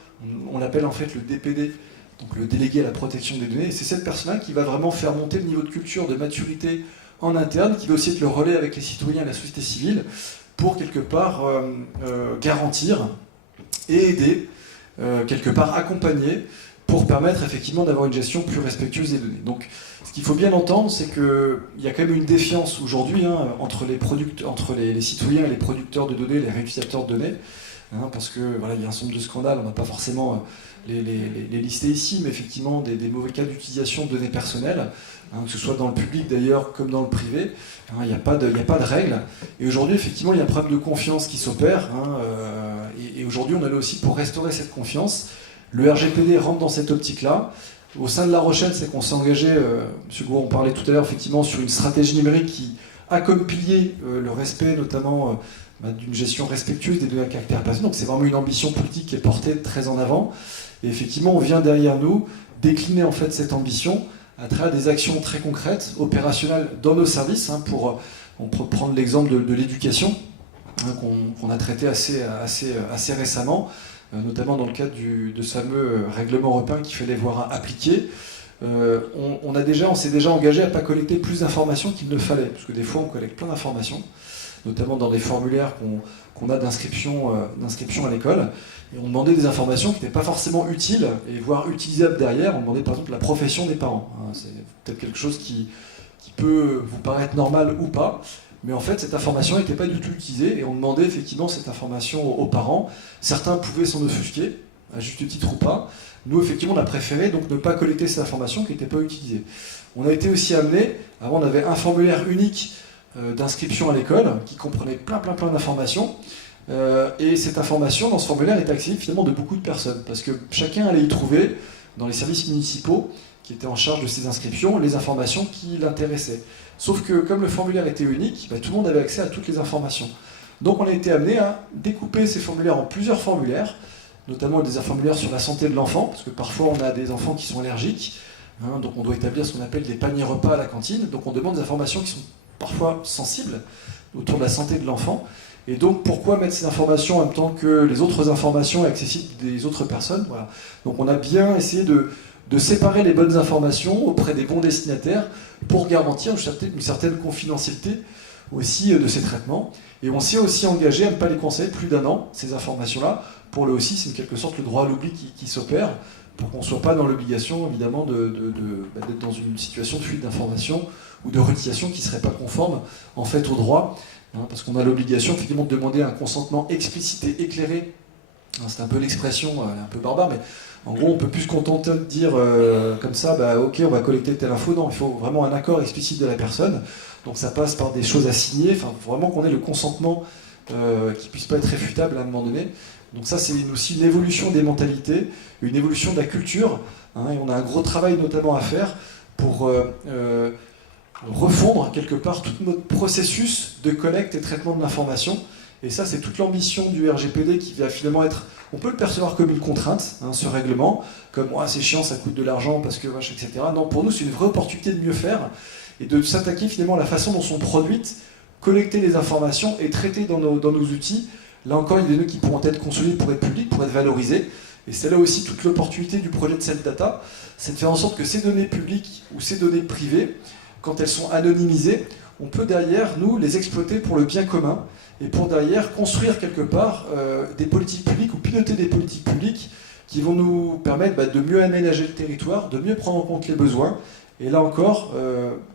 On l'appelle en fait le DPD, donc le délégué à la protection des données. Et c'est cette personne-là qui va vraiment faire monter le niveau de culture, de maturité en interne, qui va aussi être le relais avec les citoyens et la société civile pour quelque part garantir et aider, quelque part accompagner, pour permettre effectivement d'avoir une gestion plus respectueuse des données. Donc ce qu'il faut bien entendre, c'est qu'il y a quand même une défiance aujourd'hui entre les citoyens et les producteurs de données, les réutilisateurs de données, parce que voilà, il y a un certain nombre de scandales, on n'a pas forcément les lister ici, mais effectivement des mauvais cas d'utilisation de données personnelles, que ce soit dans le public d'ailleurs comme dans le privé, il n'y a pas de règles. Et aujourd'hui, effectivement, il y a un problème de confiance qui s'opère, et aujourd'hui, on est là aussi pour restaurer cette confiance. Le RGPD rentre dans cette optique-là. Au sein de La Rochelle, c'est qu'on s'est engagé, M. Gouron parlait tout à l'heure, effectivement, sur une stratégie numérique qui a comme pilier le respect, notamment d'une gestion respectueuse des données à caractère personnel. Donc c'est vraiment une ambition politique qui est portée très en avant. Et effectivement, on vient derrière nous décliner en fait cette ambition à travers des actions très concrètes, opérationnelles dans nos services. On peut prendre l'exemple de l'éducation, qu'on a traité assez récemment, notamment dans le cadre de ce fameux règlement européen qu'il fallait voir appliquer. On s'est déjà engagé à ne pas collecter plus d'informations qu'il ne fallait, parce que des fois on collecte plein d'informations, notamment dans des formulaires qu'on a d'inscription à l'école, et on demandait des informations qui n'étaient pas forcément utiles, et voire utilisables derrière. On demandait par exemple la profession des parents. C'est peut-être quelque chose qui peut vous paraître normal ou pas, mais en fait cette information n'était pas du tout utilisée, et on demandait effectivement cette information aux parents. Certains pouvaient s'en offusquer, à juste titre ou pas. Nous, effectivement, on a préféré donc ne pas collecter cette information qui n'était pas utilisée. On a été aussi amené, avant on avait un formulaire unique d'inscription à l'école qui comprenait plein d'informations, et cette information dans ce formulaire est accessible finalement de beaucoup de personnes, parce que chacun allait y trouver, dans les services municipaux qui étaient en charge de ces inscriptions, les informations qui l'intéressaient. Sauf que comme le formulaire était unique, tout le monde avait accès à toutes les informations. Donc on a été amené à découper ces formulaires en plusieurs formulaires, notamment des formulaires sur la santé de l'enfant, parce que parfois on a des enfants qui sont allergiques, donc on doit établir ce qu'on appelle des paniers repas à la cantine, donc on demande des informations qui sont parfois sensibles autour de la santé de l'enfant. Et donc pourquoi mettre ces informations en même temps que les autres informations accessibles des autres personnes, voilà. Donc on a bien essayé de séparer les bonnes informations auprès des bons destinataires pour garantir une certaine confidentialité aussi de ces traitements. Et on s'est aussi engagé à ne pas les conserver plus d'1 an, ces informations-là. Pour le aussi, c'est en quelque sorte le droit à l'oubli qui s'opère, pour qu'on ne soit pas dans l'obligation, évidemment, d'être dans une situation de fuite d'informations ou de réutilisation qui ne serait pas conforme, en fait, au droit. Parce qu'on a l'obligation, effectivement, de demander un consentement explicite et éclairé C'est un peu l'expression, un peu barbare, mais en gros, on peut plus se contenter de dire comme ça, ok, on va collecter telle info. Non, il faut vraiment un accord explicite de la personne. Donc ça passe par des choses à signer. Enfin, vraiment qu'on ait le consentement qui puisse pas être réfutable à un moment donné. Donc ça, c'est aussi une évolution des mentalités, une évolution de la culture. Et on a un gros travail notamment à faire pour refondre quelque part tout notre processus de collecte et traitement de l'information. Et ça, c'est toute l'ambition du RGPD qui va finalement être... On peut le percevoir comme une contrainte, ce règlement, comme c'est chiant, ça coûte de l'argent, parce que etc. Non, pour nous, c'est une vraie opportunité de mieux faire et de s'attaquer finalement à la façon dont sont produites, collecter les informations et traiter dans nos outils. Là encore, il y a des données qui pourront être consolidées pour être publiques, pour être valorisées. Et c'est là aussi toute l'opportunité du projet de Self-Data, c'est de faire en sorte que ces données publiques ou ces données privées, quand elles sont anonymisées, on peut derrière, nous, les exploiter pour le bien commun et pour derrière construire quelque part des politiques publiques ou piloter des politiques publiques qui vont nous permettre de mieux aménager le territoire, de mieux prendre en compte les besoins. Et là encore,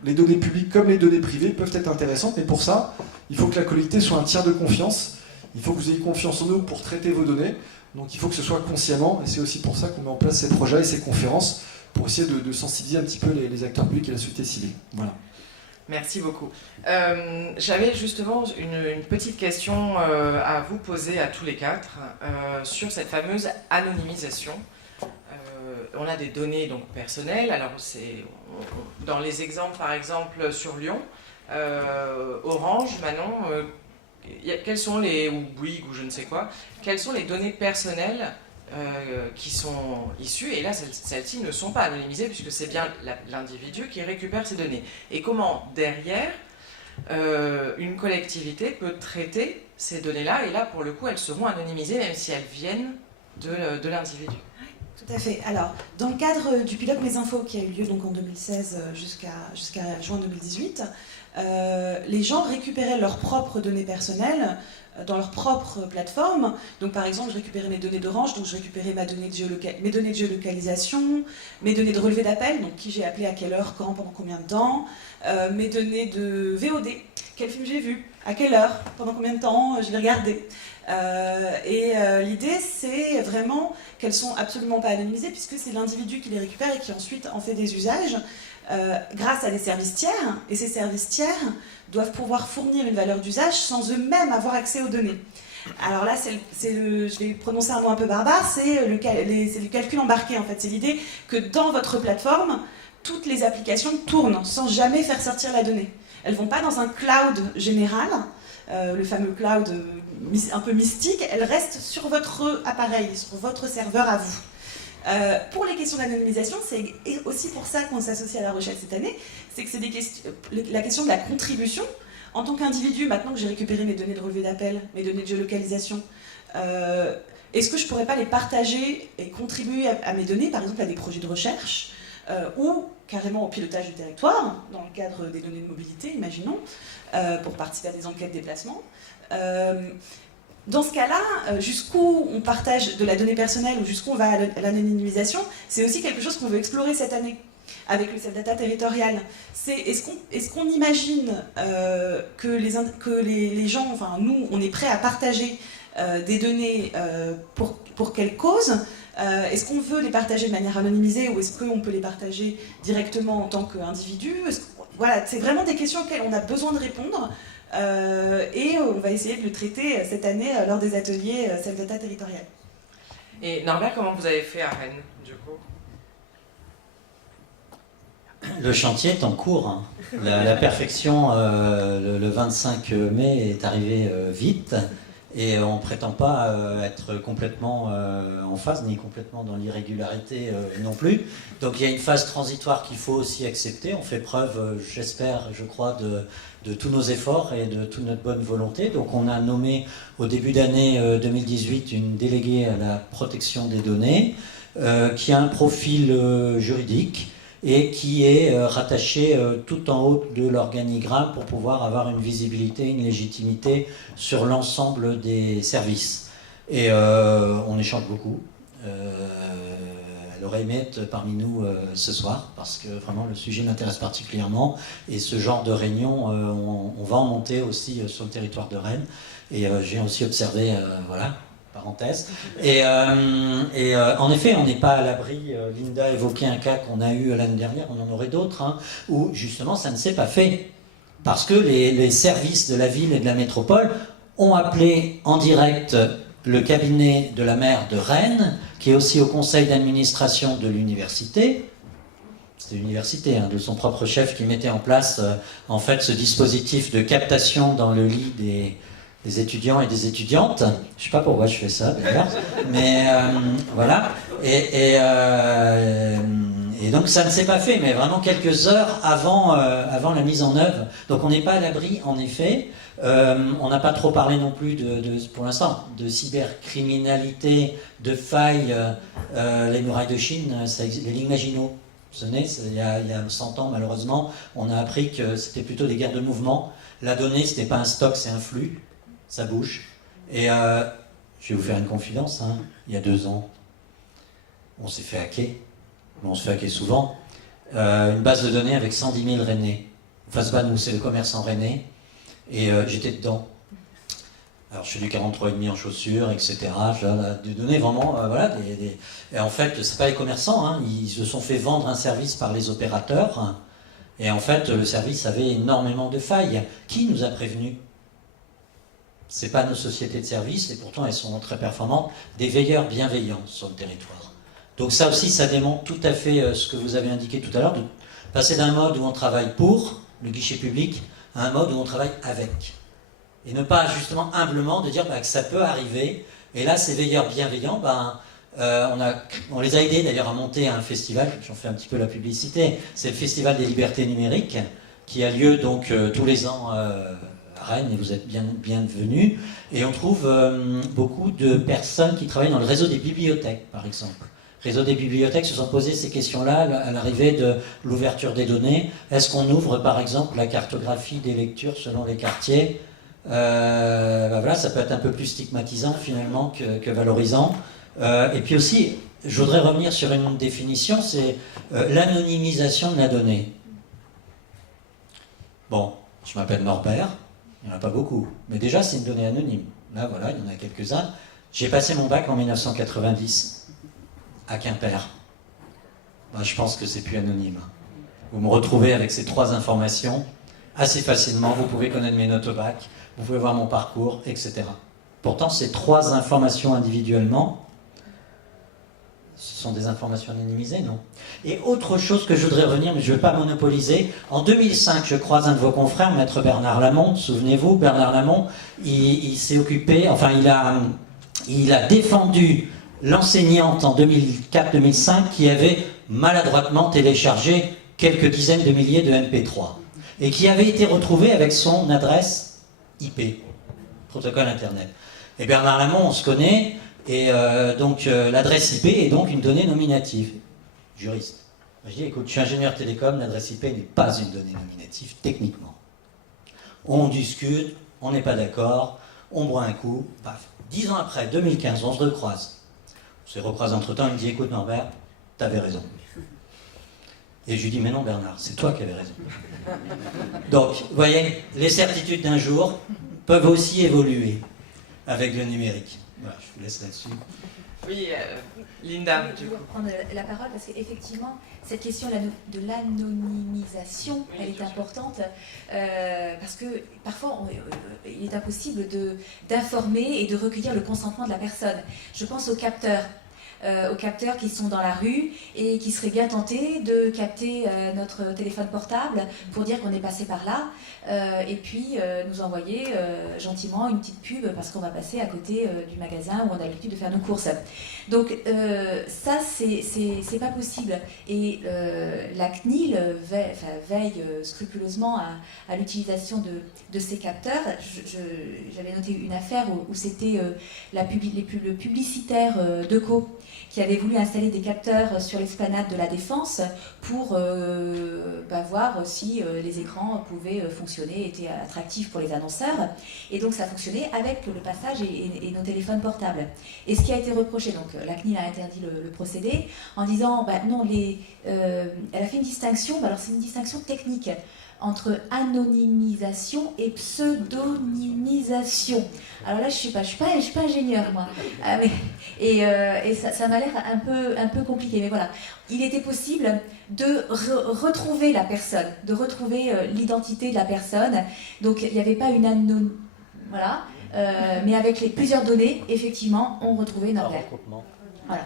les données publiques comme les données privées peuvent être intéressantes, mais pour ça, il faut que la collectivité soit un tiers de confiance. Il faut que vous ayez confiance en nous pour traiter vos données. Donc il faut que ce soit consciemment, et c'est aussi pour ça qu'on met en place ces projets et ces conférences, pour essayer de sensibiliser un petit peu les acteurs publics et la société civile. Voilà. Merci beaucoup. J'avais justement une petite question à vous poser à tous les quatre sur cette fameuse anonymisation. On a des données donc personnelles. Alors dans les exemples, par exemple sur Lyon, Orange, Manon, quelles sont les, ou Bouygues ou je ne sais quoi, quelles sont les données personnelles qui sont issues, et là celles-ci ne sont pas anonymisées puisque c'est bien l'individu qui récupère ces données. Et comment derrière une collectivité peut traiter ces données-là, et là pour le coup elles seront anonymisées même si elles viennent de l'individu. Tout à fait. Alors, dans le cadre du pilote Mes Infos qui a eu lieu donc en 2016 jusqu'à juin 2018, les gens récupéraient leurs propres données personnelles dans leur propre plateforme. Donc par exemple, je récupérais mes données d'Orange, donc je récupérais mes données de géolocalisation, mes données de relevé d'appel, donc qui j'ai appelé à quelle heure, quand, pendant combien de temps, mes données de VOD, quel film j'ai vu, à quelle heure, pendant combien de temps je l'ai regardé. L'idée, c'est vraiment qu'elles sont absolument pas anonymisées puisque c'est l'individu qui les récupère et qui ensuite en fait des usages grâce à des services tiers, et ces services tiers doivent pouvoir fournir une valeur d'usage sans eux-mêmes avoir accès aux données. Alors là, je vais prononcer un mot un peu barbare, c'est le calcul embarqué en fait. C'est l'idée que dans votre plateforme, toutes les applications tournent sans jamais faire sortir la donnée. Elles ne vont pas dans un cloud général, le fameux cloud un peu mystique, elles restent sur votre appareil, sur votre serveur à vous. Pour les questions d'anonymisation, c'est aussi pour ça qu'on s'associe à La Rochelle cette année, c'est que c'est la question de la contribution. En tant qu'individu, maintenant que j'ai récupéré mes données de relevé d'appel, mes données de géolocalisation, est-ce que je ne pourrais pas les partager et contribuer à mes données, par exemple à des projets de recherche, ou carrément au pilotage du territoire, dans le cadre des données de mobilité, imaginons, pour participer à des enquêtes déplacement. Dans ce cas-là, jusqu'où on partage de la donnée personnelle ou jusqu'où on va à l'anonymisation, c'est aussi quelque chose qu'on veut explorer cette année avec le Self-Data territorial. Est-ce qu'on imagine que les gens, enfin nous, on est prêt à partager des données pour quelle cause? Est-ce qu'on veut les partager de manière anonymisée ou est-ce qu'on peut les partager directement en tant qu'individu? Voilà, c'est vraiment des questions auxquelles on a besoin de répondre. Et on va essayer de le traiter cette année lors des ateliers Self-Data territorial. Et Norbert, comment vous avez fait à Rennes, du coup? Le chantier est en cours. Hein. La perfection, le 25 mai, est arrivée vite. Et on ne prétend pas être complètement en phase, ni complètement dans l'irrégularité non plus. Donc il y a une phase transitoire qu'il faut aussi accepter. On fait preuve, j'espère, je crois, de tous nos efforts et de toute notre bonne volonté. Donc on a nommé au début d'année 2018 une déléguée à la protection des données qui a un profil juridique et qui est rattaché tout en haut de l'organigramme pour pouvoir avoir une visibilité, une légitimité sur l'ensemble des services. Et on échange beaucoup. Elle aurait aimé être parmi nous ce soir, parce que vraiment le sujet m'intéresse particulièrement, et ce genre de réunion, on va en monter aussi sur le territoire de Rennes. Et j'ai aussi observé, voilà, parenthèse. Et en effet, on n'est pas à l'abri. Linda évoquait un cas qu'on a eu l'année dernière, on en aurait d'autres, hein, où justement ça ne s'est pas fait. Parce que les services de la ville et de la métropole ont appelé en direct le cabinet de la maire de Rennes, qui est aussi au conseil d'administration de l'université. C'était l'université, hein, de son propre chef, qui mettait en place en fait ce dispositif de captation dans le lit des étudiants et des étudiantes. Je ne sais pas pourquoi je fais ça d'ailleurs, mais voilà. Et donc ça ne s'est pas fait, mais vraiment quelques heures avant la mise en œuvre. Donc on n'est pas à l'abri, en effet. On n'a pas trop parlé non plus, pour l'instant, de cybercriminalité, de failles. Les murailles de Chine, les lignes Maginot. Vous savez, il y a 100 ans, malheureusement, on a appris que c'était plutôt des guerres de mouvement. La donnée, ce n'était pas un stock, c'est un flux. Ça bouge. Et je vais vous faire une confidence, hein. Il y a 2 ans, on s'est fait hacker. On se fait hacker souvent. Une base de données avec 110 000 Rennais. Enfin, c'est pas nous, c'est le commerçant rennais. Et j'étais dedans. Alors, je fais du 43,5 en chaussures, etc. Des données vraiment, voilà. Et en fait, c'est pas les commerçants, hein. Ils se sont fait vendre un service par les opérateurs. Hein. Et en fait, le service avait énormément de failles. Qui nous a prévenus? C'est pas nos sociétés de services, et pourtant elles sont très performantes. Des veilleurs bienveillants sur le territoire. Donc ça aussi, ça démontre tout à fait ce que vous avez indiqué tout à l'heure, de passer d'un mode où on travaille pour le guichet public à un mode où on travaille avec. Et ne pas justement humblement de dire que ça peut arriver. Et là, ces veilleurs bienveillants, on les a aidés d'ailleurs à monter un festival, j'en fais un petit peu la publicité, c'est le Festival des Libertés Numériques, qui a lieu donc tous les ans à Rennes, et vous êtes bienvenus. Et on trouve beaucoup de personnes qui travaillent dans le réseau des bibliothèques, par exemple. Le réseau des bibliothèques se sont posées ces questions-là à l'arrivée de l'ouverture des données. Est-ce qu'on ouvre par exemple la cartographie des lectures selon les quartiers? Voilà, ça peut être un peu plus stigmatisant finalement que valorisant. Et puis aussi, je voudrais revenir sur une définition, c'est l'anonymisation de la donnée. Bon, je m'appelle Norbert, il n'y en a pas beaucoup, mais déjà c'est une donnée anonyme. Là voilà, il y en a quelques-uns. J'ai passé mon bac en 1990. À Quimper. Je pense que c'est plus anonyme. Vous me retrouvez avec ces 3 informations assez facilement. Vous pouvez connaître mes notes au bac, vous pouvez voir mon parcours, etc. Pourtant, ces 3 informations individuellement, ce sont des informations anonymisées, non? Et autre chose que je voudrais revenir, mais je ne veux pas monopoliser. En 2005, je croise un de vos confrères, maître Bernard Lamont. Souvenez-vous, Bernard Lamont, il s'est occupé, enfin, il a défendu l'enseignante en 2004-2005 qui avait maladroitement téléchargé quelques dizaines de milliers de MP3 et qui avait été retrouvée avec son adresse IP, protocole Internet. Et Bernard Lamont, on se connaît, et donc l'adresse IP est donc une donnée nominative. Juriste. Je dis, écoute, je suis ingénieur télécom, l'adresse IP n'est pas une donnée nominative, techniquement. On discute, on n'est pas d'accord, on boit un coup, paf. 10 ans après, 2015, on se recroise. On se recroise entre-temps, il me dit, écoute Norbert, t'avais raison. Et je lui dis, mais non Bernard, c'est toi qui avais raison. Donc, vous voyez, les certitudes d'un jour peuvent aussi évoluer avec le numérique. Voilà, je vous laisse là-dessus. Oui, Linda, Je vais reprendre la parole parce qu'effectivement, cette question de l'anonymisation, elle est importante parce que parfois, il est impossible d'informer et de recueillir le consentement de la personne. Je pense aux capteurs qui sont dans la rue et qui seraient bien tentés de capter notre téléphone portable pour dire qu'on est passé par là et puis nous envoyer gentiment une petite pub parce qu'on va passer à côté du magasin où on a l'habitude de faire nos courses. Donc ça, c'est pas possible. Et la CNIL veille scrupuleusement à l'utilisation de ces capteurs. J'avais noté une affaire où c'était le publicitaire Deco qui avait voulu installer des capteurs sur l'esplanade de la Défense pour voir si les écrans pouvaient fonctionner, étaient attractifs pour les annonceurs. Et donc ça fonctionnait avec le passage et nos téléphones portables. Et ce qui a été reproché, donc la CNIL a interdit le procédé en disant non, elle a fait une distinction, alors c'est une distinction technique. entre anonymisation et pseudonymisation. Alors là, je suis pas ingénieure, moi. Et ça m'a l'air un peu compliqué. Mais voilà, il était possible de retrouver la personne, de retrouver l'identité de la personne. Donc, il n'y avait pas une anonymisation. Voilà. Mais avec plusieurs données, effectivement, on retrouvait une organe. Voilà.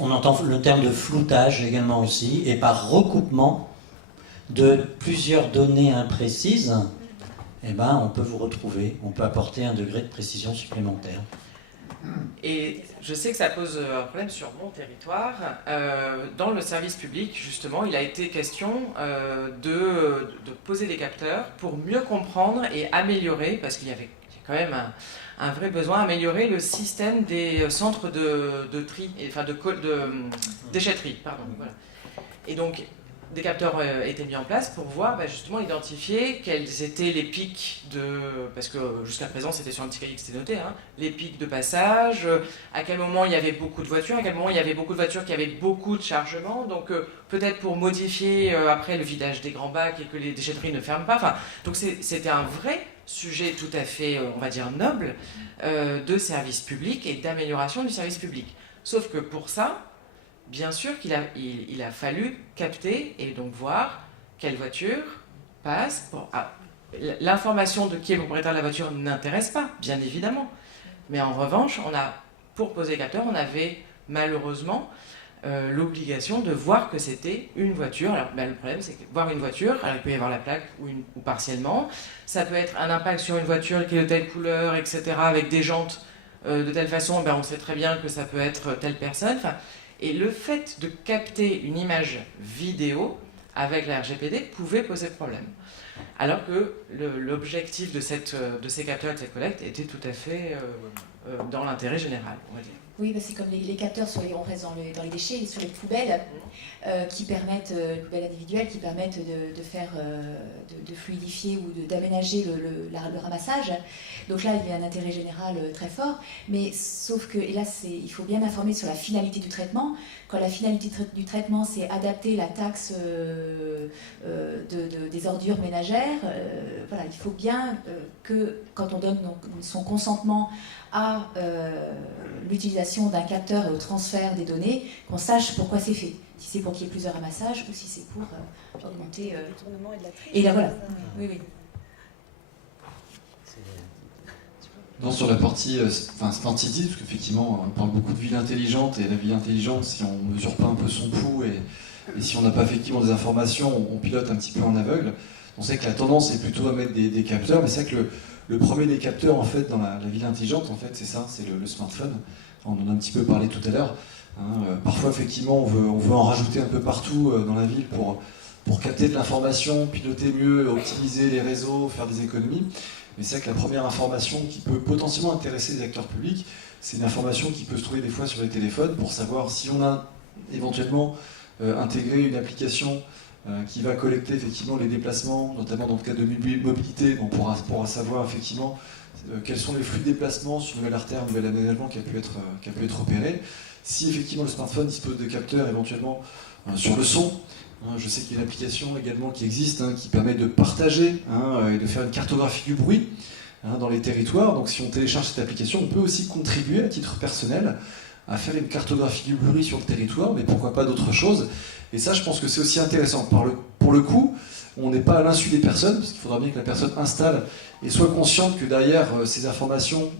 On entend le terme de floutage également aussi, et par recoupement de plusieurs données imprécises, eh ben, on peut vous retrouver, on peut apporter un degré de précision supplémentaire. Et je sais que ça pose un problème sur mon territoire. Dans le service public, justement, il a été question de poser des capteurs pour mieux comprendre et améliorer, parce qu'il y avait quand même un vrai besoin, améliorer le système des centres de tri, enfin de déchetterie, pardon. Voilà. Et donc, des capteurs étaient mis en place pour voir, justement, identifier quels étaient les pics parce que jusqu'à présent c'était sur un petit cahier que c'était noté, hein, les pics de passage, à quel moment il y avait beaucoup de voitures, à quel moment il y avait beaucoup de voitures qui avaient beaucoup de chargement, donc peut-être pour modifier après le vidage des grands bacs et que les déchetteries ne ferment pas. Enfin, donc c'était un vrai sujet tout à fait, on va dire, noble de service public et d'amélioration du service public. Sauf que pour ça, bien sûr qu'il a fallu capter et donc voir quelle voiture passe. L'information de qui est le propriétaire de la voiture n'intéresse pas, bien évidemment. Mais en revanche, pour poser le capteur, on avait malheureusement l'obligation de voir que c'était une voiture. Alors, le problème, c'est que voir une voiture, alors il peut y avoir la plaque ou partiellement. Ça peut être un impact sur une voiture qui est de telle couleur, etc., avec des jantes de telle façon. On sait très bien que ça peut être telle personne. Enfin, et le fait de capter une image vidéo avec la RGPD pouvait poser problème. Alors que l'objectif de ces capteurs et de cette collecte était tout à fait dans l'intérêt général, on va dire. Oui, c'est comme les capteurs on reste dans les déchets, sur les poubelles, qui permettent, les poubelles individuelles, qui permettent de fluidifier ou d'aménager le ramassage. Donc là, il y a un intérêt général très fort, mais sauf que, et là, il faut bien informer sur la finalité du traitement. Quand la finalité du traitement, c'est adapter la taxe des ordures ménagères, voilà, il faut bien que, quand on donne son consentement à l'utilisation d'un capteur et au transfert des données, qu'on sache pourquoi c'est fait. Si c'est pour qu'il y ait plusieurs ramassages ou si c'est pour augmenter... le détournement et de la triche. Et là, voilà. Oui, oui. Non, sur la partie smart city, parce qu'effectivement, on parle beaucoup de ville intelligente, et la ville intelligente, si on ne mesure pas un peu son pouls, et si on n'a pas effectivement des informations, on pilote un petit peu en aveugle. On sait que la tendance est plutôt à mettre des capteurs, mais c'est vrai que le premier des capteurs, en fait, dans la ville intelligente, en fait, c'est ça, c'est le smartphone. On en a un petit peu parlé tout à l'heure. Parfois, effectivement, on veut en rajouter un peu partout dans la ville pour capter de l'information, piloter mieux, optimiser les réseaux, faire des économies. Mais c'est vrai que la première information qui peut potentiellement intéresser les acteurs publics, c'est une information qui peut se trouver des fois sur les téléphones pour savoir si on a éventuellement intégré une application qui va collecter effectivement les déplacements, notamment dans le cas de mobilité. On pourra savoir effectivement quels sont les flux de déplacement sur une nouvelle artère, un nouvel aménagement qui a pu être opéré. Si effectivement le smartphone dispose de capteurs éventuellement sur le son, je sais qu'il y a une application également qui existe qui permet de partager et de faire une cartographie du bruit dans les territoires. Donc si on télécharge cette application, on peut aussi contribuer à titre personnel à faire une cartographie du bruit sur le territoire, mais pourquoi pas d'autres choses. Et ça, je pense que c'est aussi intéressant. Pour le coup, on n'est pas à l'insu des personnes, parce qu'il faudra bien que la personne installe et soit consciente que derrière ces informations,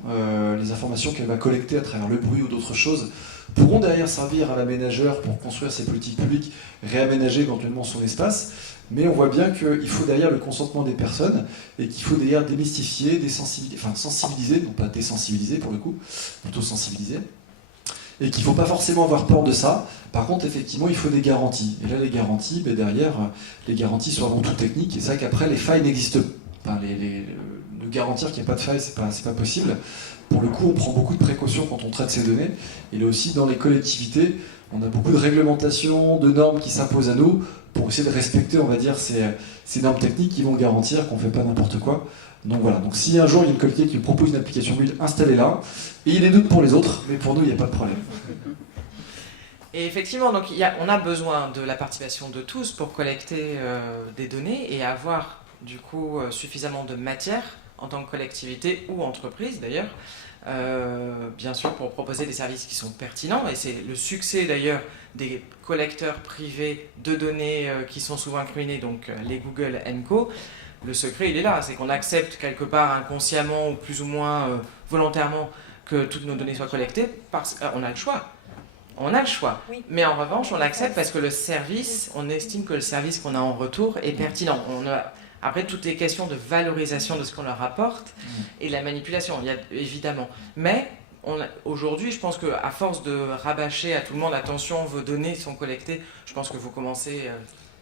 les informations qu'elle va collecter à travers le bruit ou d'autres choses, pourront derrière servir à l'aménageur pour construire ses politiques publiques, réaménager éventuellement son espace. Mais on voit bien qu'il faut derrière le consentement des personnes et qu'il faut derrière démystifier, sensibiliser, non pas désensibiliser pour le coup, plutôt sensibiliser. Et qu'il ne faut pas forcément avoir peur de ça. Par contre, effectivement, il faut des garanties. Et là, les garanties, derrière, les garanties sont avant tout techniques. Et c'est vrai qu'après, les failles n'existent pas. Enfin, de garantir qu'il n'y a pas de failles, c'est pas possible. Pour le coup, on prend beaucoup de précautions quand on traite ces données. Et là aussi, dans les collectivités, on a beaucoup de réglementations, de normes qui s'imposent à nous pour essayer de respecter, on va dire, ces normes techniques qui vont garantir qu'on ne fait pas n'importe quoi. Donc voilà, donc si un jour il y a une collectivité qui nous propose une application mobile, installez-la, et il y a des doutes pour les autres, mais pour nous il n'y a pas de problème. Et effectivement, donc, on a besoin de la participation de tous pour collecter des données et avoir du coup suffisamment de matière en tant que collectivité ou entreprise d'ailleurs, bien sûr pour proposer des services qui sont pertinents. Et c'est le succès d'ailleurs des collecteurs privés de données qui sont souvent incriminés, donc les Google & Co. Le secret, il est là, c'est qu'on accepte quelque part inconsciemment ou plus ou moins volontairement que toutes nos données soient collectées parce qu'on a le choix. On a le choix, Oui. mais en revanche, on l'accepte parce que le service, on estime que le service qu'on a en retour est pertinent. Après, toutes les questions de valorisation de ce qu'on leur apporte et la manipulation, il y a évidemment. Mais aujourd'hui, je pense qu'à force de rabâcher à tout le monde, attention, vos données sont collectées, je pense que vous commencez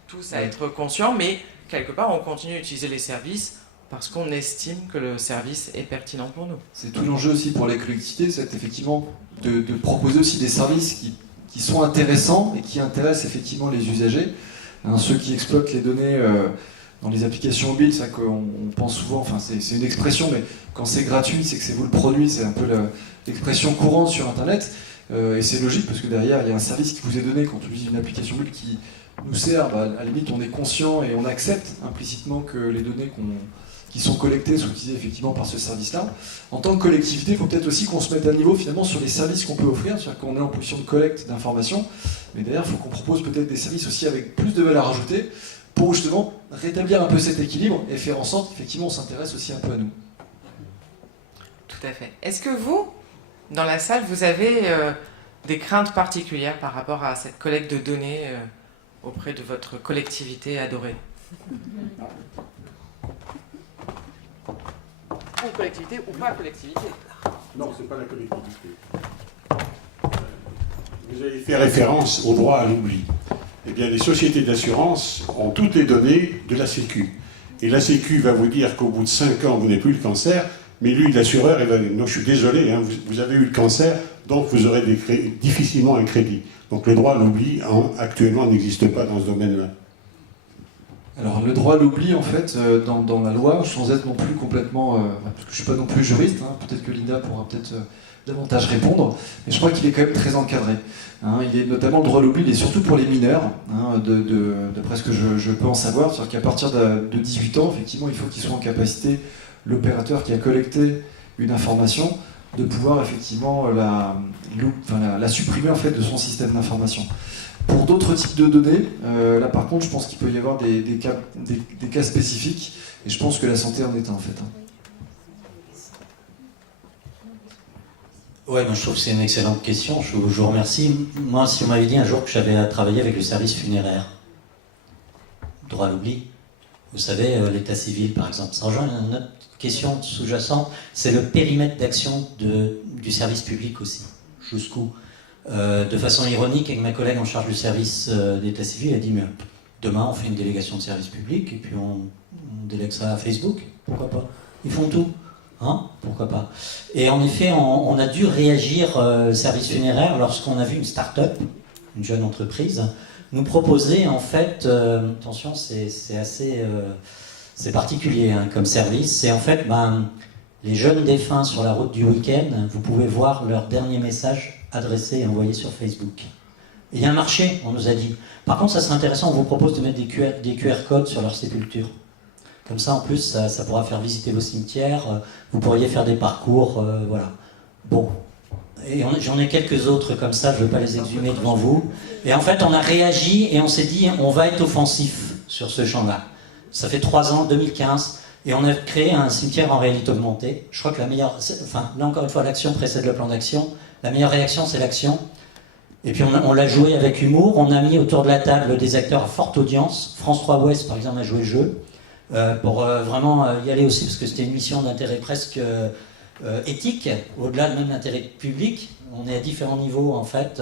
tous à être conscients, mais quelque part, on continue d'utiliser les services parce qu'on estime que le service est pertinent pour nous. C'est tout l'enjeu aussi pour les collectivités, c'est effectivement de proposer aussi des services qui sont intéressants et qui intéressent effectivement les usagers. Hein, ceux qui exploitent les données dans les applications mobiles, c'est vrai qu'on pense souvent, enfin c'est une expression, mais quand c'est gratuit, c'est que c'est vous le produit, c'est un peu l'expression courante sur Internet. Et c'est logique parce que derrière, il y a un service qui vous est donné quand on utilise une application mobile qui nous sert. Bah, à la limite, on est conscient et on accepte implicitement que les données qui sont collectées sont utilisées effectivement par ce service-là. En tant que collectivité, il faut peut-être aussi qu'on se mette à niveau finalement sur les services qu'on peut offrir, c'est-à-dire qu'on est en position de collecte d'informations, mais derrière, il faut qu'on propose peut-être des services aussi avec plus de valeur ajoutée pour justement rétablir un peu cet équilibre et faire en sorte qu'effectivement on s'intéresse aussi un peu à nous. Tout à fait. Est-ce que vous, dans la salle, vous avez des craintes particulières par rapport à cette collecte de données auprès de votre collectivité adorée? Ou collectivité ou pas collectivité? Non, c'est pas la collectivité. Vous avez fait référence au droit à l'oubli. Eh bien, les sociétés d'assurance ont toutes les données de la Sécu. Et la Sécu va vous dire qu'au bout de 5 ans, vous n'avez plus le cancer, mais lui, l'assureur, il va dire, non, je suis désolé, hein, vous avez eu le cancer, donc vous aurez difficilement un crédit. Donc le droit à l'oubli, actuellement, n'existe pas dans ce domaine-là. Alors le droit à l'oubli, en fait, dans la loi, sans être non plus complètement... parce que je ne suis pas non plus juriste, hein, peut-être que Linda pourra peut-être davantage répondre, mais je crois qu'il est quand même très encadré. Hein, il est notamment le droit à l'oubli, il est surtout pour les mineurs, hein, d'après ce que je peux en savoir, c'est-à-dire qu'à partir de 18 ans, effectivement, il faut qu'il soit en capacité, l'opérateur qui a collecté une information, de pouvoir effectivement la supprimer en fait, de son système d'information. Pour d'autres types de données, là par contre, je pense qu'il peut y avoir des cas spécifiques, et je pense que la santé en est un en fait. Hein. Ouais, moi je trouve que c'est une excellente question, je vous remercie. Moi, si on m'avait dit un jour que j'avais à travailler avec le service funéraire, droit à l'oubli, vous savez, l'état civil par exemple, ça rejoint une autre question sous-jacente, c'est le périmètre d'action du service public aussi, jusqu'où de façon ironique, avec ma collègue en charge du service d'état civil, elle a dit mais demain on fait une délégation de service public et puis on délègue ça à Facebook, pourquoi pas? Ils font tout, hein? Pourquoi pas? Et en effet, on a dû réagir service funéraire lorsqu'on a vu une start-up, une jeune entreprise, nous proposer en fait, attention c'est assez c'est particulier hein, comme service, c'est en fait les jeunes défunts sur la route du week-end, vous pouvez voir leur dernier message adressé et envoyé sur Facebook. Il y a un marché, on nous a dit. Par contre, ça serait intéressant, on vous propose de mettre des QR codes sur leur sépulture. Comme ça, en plus, ça pourra faire visiter vos cimetières, vous pourriez faire des parcours, voilà. Bon. Et j'en ai quelques autres comme ça, je ne veux pas les exhumer devant vous. Et en fait, on a réagi et on s'est dit, on va être offensif sur ce champ-là. Ça fait 3 ans, 2015, et on a créé un cimetière en réalité augmentée. Je crois que la meilleure... Enfin, là encore une fois, l'action précède le plan d'action. La meilleure réaction, c'est l'action. Et puis on l'a joué avec humour. On a mis autour de la table des acteurs à forte audience. France 3 Ouest, par exemple, a joué le jeu. Pour vraiment y aller aussi, parce que c'était une mission d'intérêt presque éthique, au-delà de même l'intérêt public. On est à différents niveaux, en fait.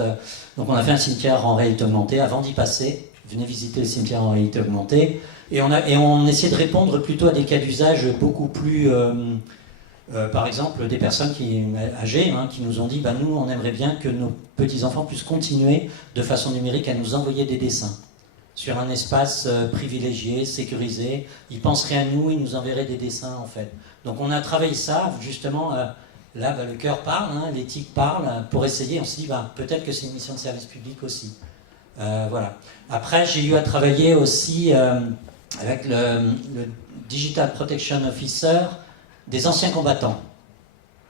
Donc on a fait un cimetière en réalité augmentée. Avant d'y passer, venez visiter le cimetière en réalité augmentée. Et on essayait de répondre plutôt à des cas d'usage beaucoup plus... par exemple, des personnes âgées hein, qui nous ont dit nous, on aimerait bien que nos petits-enfants puissent continuer de façon numérique à nous envoyer des dessins sur un espace privilégié, sécurisé. Ils penseraient à nous, ils nous enverraient des dessins en fait. Donc on a travaillé ça justement Là, bah, le cœur parle, hein, l'éthique parle. Pour essayer, on se dit, bah, peut-être que c'est une mission de service public aussi. Voilà. Après, j'ai eu à travailler aussi avec le Digital Protection Officer des anciens combattants.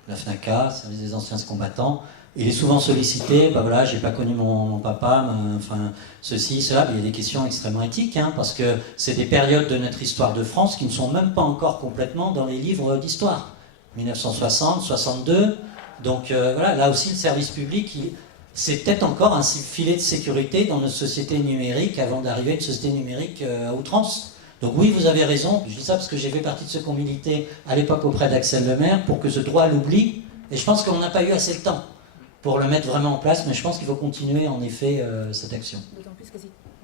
La FNACA, service des anciens combattants. Il est souvent sollicité, bah voilà, j'ai pas connu mon papa, enfin, ceci, cela, mais il y a des questions extrêmement éthiques, hein, parce que c'est des périodes de notre histoire de France qui ne sont même pas encore complètement dans les livres d'histoire. 1960, 62, donc voilà, là aussi le service public, c'est peut-être encore un filet de sécurité dans notre société numérique avant d'arriver à une société numérique à outrance. Donc oui, vous avez raison, je dis ça parce que j'ai fait partie de ceux qui ont milité à l'époque auprès d'Axel Lemaire pour que ce droit à l'oubli, et je pense qu'on n'a pas eu assez de temps pour le mettre vraiment en place, mais je pense qu'il faut continuer en effet cette action.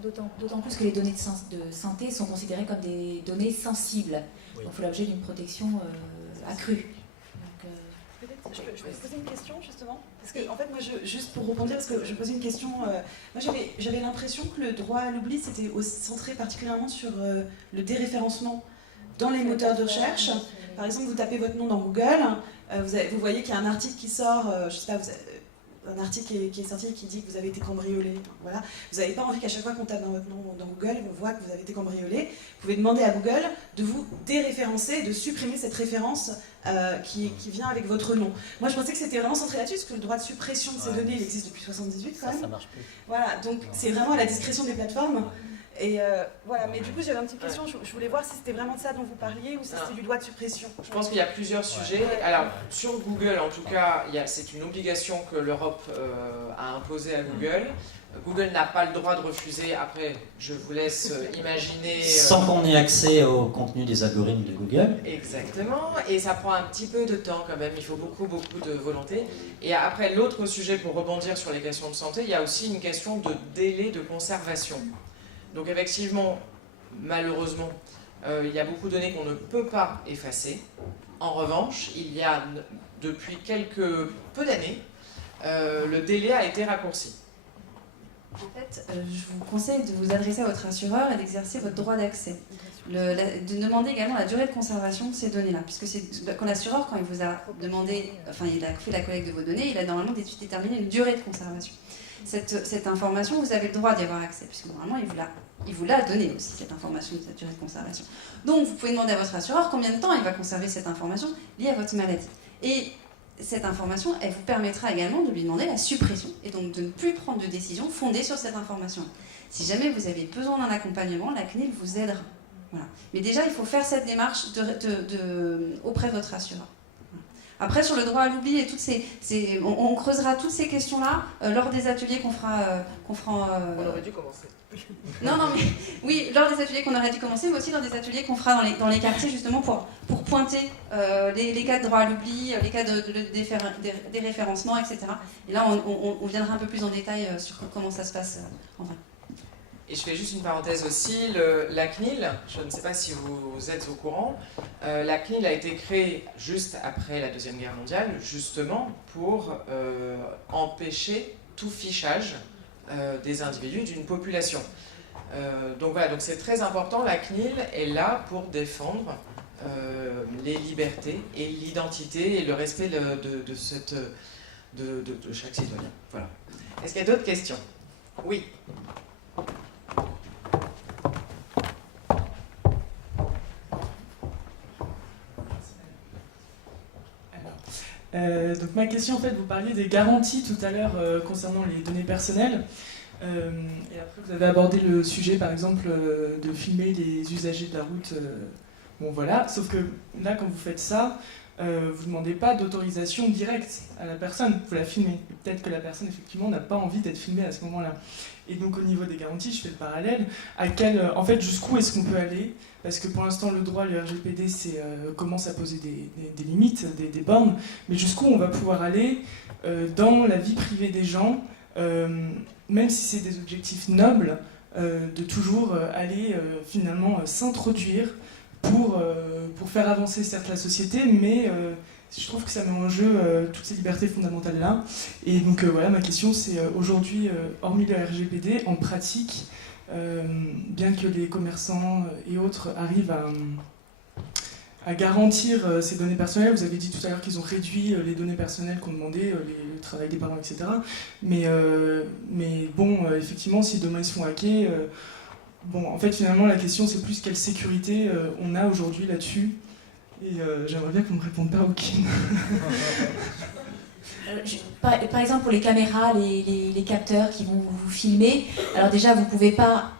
D'autant plus que les données de santé sont considérées comme des données sensibles, oui. Donc il faut l'objet d'une protection accrue. Donc, je peux poser une question justement parce que en fait moi juste pour rebondir parce que je posais une question, moi j'avais l'impression que le droit à l'oubli c'était aussi centré particulièrement sur le déréférencement dans les moteurs de recherche. Par exemple, vous tapez votre nom dans Google, vous voyez qu'il y a un article qui sort, je sais pas, un article qui est sorti et qui dit que vous avez été cambriolé. Voilà. Vous n'avez pas envie qu'à chaque fois qu'on tape dans votre nom dans Google, on voit que vous avez été cambriolé. Vous pouvez demander à Google de vous déréférencer, de supprimer cette référence qui vient avec votre nom. Moi, je pensais que c'était vraiment centré là-dessus, parce que le droit de suppression de ces données, il existe depuis 1978 quand même. Ça marche plus. Voilà, donc c'est vraiment à la discrétion des plateformes. Et voilà, mais du coup j'avais une petite question, je voulais voir si c'était vraiment de ça dont vous parliez ou si c'était du droit de suppression. Je pense qu'il y a plusieurs sujets. Alors sur Google en tout cas, c'est une obligation que l'Europe a imposée à Google. Google n'a pas le droit de refuser, après je vous laisse imaginer... Sans qu'on ait accès au contenu des algorithmes de Google. Exactement, et ça prend un petit peu de temps quand même, il faut beaucoup de volonté. Et après l'autre sujet pour rebondir sur les questions de santé, il y a aussi une question de délai de conservation. Donc effectivement, malheureusement, il y a beaucoup de données qu'on ne peut pas effacer. En revanche, il y a depuis peu d'années, le délai a été raccourci. En fait, je vous conseille de vous adresser à votre assureur et d'exercer votre droit d'accès. De demander également la durée de conservation de ces données-là, puisque quand l'assureur, quand il vous a demandé, enfin il a fait la collecte de vos données, il a normalement déterminé une durée de conservation. Cette information, vous avez le droit d'y avoir accès, puisque normalement, il vous l'a donné aussi, cette information de cette durée de conservation. Donc, vous pouvez demander à votre assureur combien de temps il va conserver cette information liée à votre maladie. Et cette information, elle vous permettra également de lui demander la suppression, et donc de ne plus prendre de décision fondée sur cette information. Si jamais vous avez besoin d'un accompagnement, la CNIL vous aidera. Voilà. Mais déjà, il faut faire cette démarche auprès de votre assureur. Après, sur le droit à l'oubli et on creusera toutes ces questions-là lors des ateliers qu'on fera. On aurait dû commencer. Non, mais oui, lors des ateliers qu'on aurait dû commencer, mais aussi lors des ateliers qu'on fera dans les quartiers, justement, pour pointer les cas de droit à l'oubli, les cas des référencements, etc. Et là, on viendra un peu plus en détail sur comment ça se passe en vrai. Et je fais juste une parenthèse aussi, la CNIL, je ne sais pas si vous êtes au courant, la CNIL a été créée juste après la Deuxième Guerre mondiale, justement pour empêcher tout fichage des individus d'une population. Donc voilà, donc c'est très important, la CNIL est là pour défendre les libertés et l'identité et le respect de chaque citoyen. Voilà. Est-ce qu'il y a d'autres questions? Oui. Donc ma question, en fait, vous parliez des garanties tout à l'heure concernant les données personnelles. Et après, vous avez abordé le sujet, par exemple, de filmer les usagers de la route. Bon, voilà. Sauf que là, quand vous faites ça, vous ne demandez pas d'autorisation directe à la personne. Vous la filmez. Et peut-être que la personne, effectivement, n'a pas envie d'être filmée à ce moment-là. Et donc, au niveau des garanties, je fais le parallèle. En fait, jusqu'où est-ce qu'on peut aller? Parce que pour l'instant, le droit, le RGPD, commence à poser des limites, des bornes. Mais jusqu'où on va pouvoir aller dans la vie privée des gens, même si c'est des objectifs nobles, de toujours aller finalement s'introduire pour faire avancer certes la société, mais je trouve que ça met en jeu toutes ces libertés fondamentales-là. Et donc voilà, ma question c'est aujourd'hui, hormis le RGPD, en pratique, bien que les commerçants et autres arrivent à garantir ces données personnelles. Vous avez dit tout à l'heure qu'ils ont réduit les données personnelles qu'on demandait, le travail des parents, etc. Mais bon, effectivement, si demain ils se font hacker, bon, en fait, finalement, la question, c'est plus quelle sécurité on a aujourd'hui là-dessus. Et j'aimerais bien qu'on me réponde pas aucune. Par exemple, pour les caméras, les capteurs qui vont vous filmer, alors déjà, vous ne pouvez pas,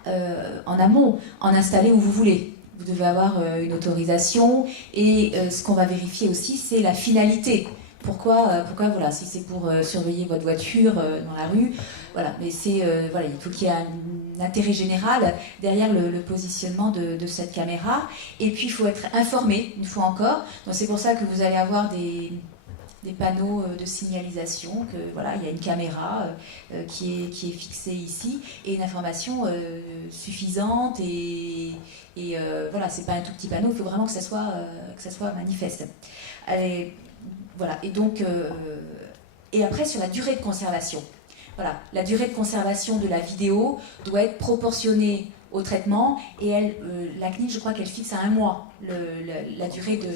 en amont, en installer où vous voulez. Vous devez avoir une autorisation, et ce qu'on va vérifier aussi, c'est la finalité. Pourquoi voilà, si c'est pour surveiller votre voiture dans la rue, voilà, mais voilà, il faut qu'il y ait un intérêt général derrière le positionnement de cette caméra, et puis il faut être informé, une fois encore. Donc c'est pour ça que vous allez avoir des panneaux de signalisation, que voilà, il y a une caméra qui est fixée ici, et une information suffisante, et voilà, c'est pas un tout petit panneau, il faut vraiment que ça soit manifeste. Allez, voilà, et donc, et après sur la durée de conservation. Voilà, la durée de conservation de la vidéo doit être proportionnée au traitement, et la CNIL, je crois qu'elle fixe à 1 mois la durée de...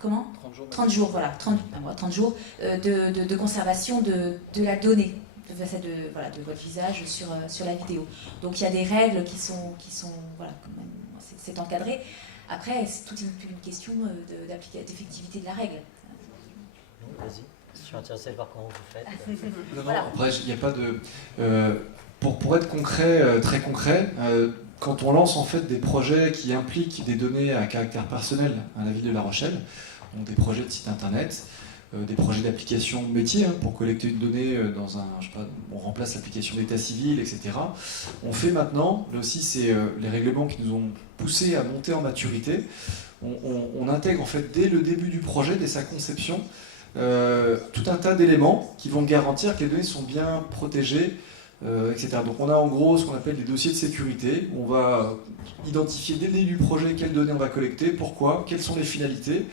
Comment ? 30 jours, voilà, 30 jours de conservation de la donnée, de votre visage sur la vidéo. Donc il y a des règles qui sont voilà, quand même, c'est encadré. Après, c'est toute une question d'effectivité de la règle. Vas-y, je suis intéressé de voir comment vous faites. Non, voilà. Après, il n'y a pas de... pour être concret, très concret, quand on lance en fait des projets qui impliquent des données à caractère personnel à la ville de La Rochelle, donc des projets de site internet, des projets d'application métier pour collecter une donnée dans un, je sais pas, on remplace l'application d'état civil, etc. On fait maintenant, là aussi c'est les règlements qui nous ont poussé à monter en maturité, on intègre en fait dès le début du projet, dès sa conception, tout un tas d'éléments qui vont garantir que les données sont bien protégées, etc. Donc on a en gros ce qu'on appelle des dossiers de sécurité. On va identifier dès le début du projet quelles données on va collecter, pourquoi, quelles sont les finalités,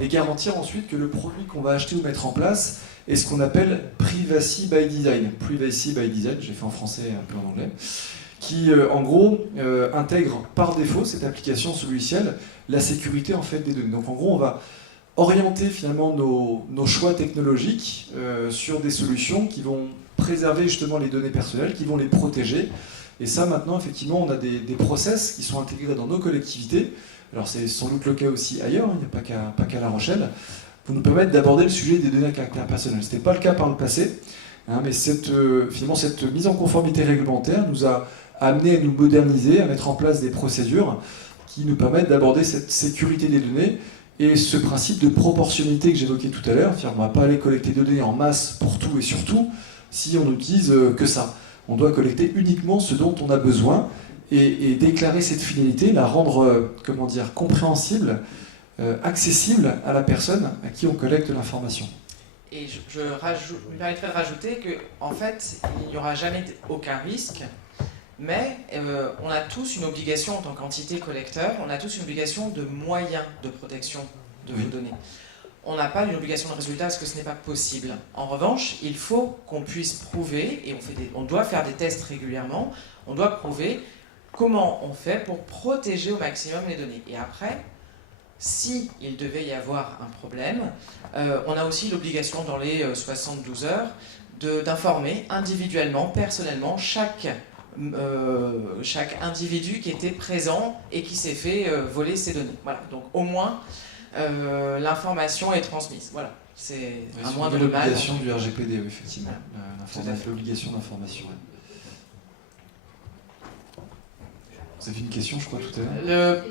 et garantir ensuite que le produit qu'on va acheter ou mettre en place est ce qu'on appelle Privacy by Design. Privacy by Design, j'ai fait en français et un peu en anglais, qui en gros intègre par défaut cette application sous logiciel la sécurité en fait des données. Donc en gros on va orienter finalement nos choix technologiques sur des solutions qui vont préserver justement les données personnelles, qui vont les protéger. Et ça maintenant effectivement on a des process qui sont intégrés dans nos collectivités. Alors c'est sans doute le cas aussi ailleurs, il n'y a pas qu'à La Rochelle, pour nous permettre d'aborder le sujet des données à caractère personnel. Ce n'était pas le cas par le passé, mais finalement cette mise en conformité réglementaire nous a amené à nous moderniser, à mettre en place des procédures qui nous permettent d'aborder cette sécurité des données et ce principe de proportionnalité que j'évoquais tout à l'heure. On ne va pas aller collecter des données en masse pour tout et surtout si on n'utilise que ça. On doit collecter uniquement ce dont on a besoin, et déclarer cette finalité, la rendre compréhensible, accessible à la personne à qui on collecte l'information. Et je me permettrai de rajouter qu'en fait, il n'y aura jamais aucun risque, mais on a tous une obligation en tant qu'entité collecteur, on a tous une obligation de moyens de protection de vos données. On n'a pas une obligation de résultat parce que ce n'est pas possible. En revanche, il faut qu'on puisse prouver, et on doit faire des tests régulièrement, on doit prouver comment on fait pour protéger au maximum les données. Et après, si il devait y avoir un problème, on a aussi l'obligation dans les 72 heures d'informer individuellement, personnellement, chaque individu qui était présent et qui s'est fait voler ses données. Voilà. Donc au moins, l'information est transmise. Voilà. C'est un moindre mal. L'obligation du RGPD, oui, effectivement. L'obligation d'information. Ouais. Vous avez une question, je crois, tout à l'heure.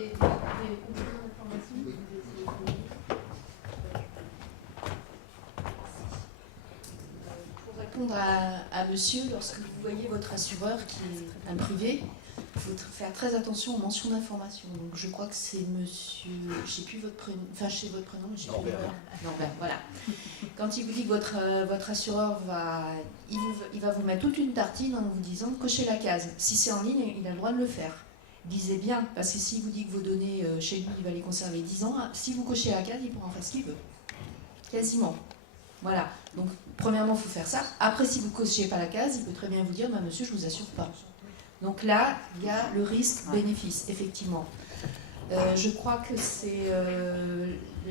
Pour répondre à monsieur, lorsque vous voyez votre assureur qui est un privé, il faut faire très attention aux mentions d'information. Donc je crois que c'est monsieur, je sais plus votre prénom, enfin je sais votre prénom, mais je sais plus Norbert, voilà. Quand il vous dit que votre assureur il va vous mettre toute une tartine en vous disant cochez la case. Si c'est en ligne, il a le droit de le faire. Lisez bien, parce que s'il vous dit que vos données chez lui, il va les conserver 10 ans, si vous cochez la case, il pourra en faire ce qu'il veut. Quasiment. Voilà. Donc, premièrement, il faut faire ça. Après, si vous ne cochez pas la case, il peut très bien vous dire, monsieur, je ne vous assure pas. Donc là, il y a le risque-bénéfice, effectivement. Je crois que c'est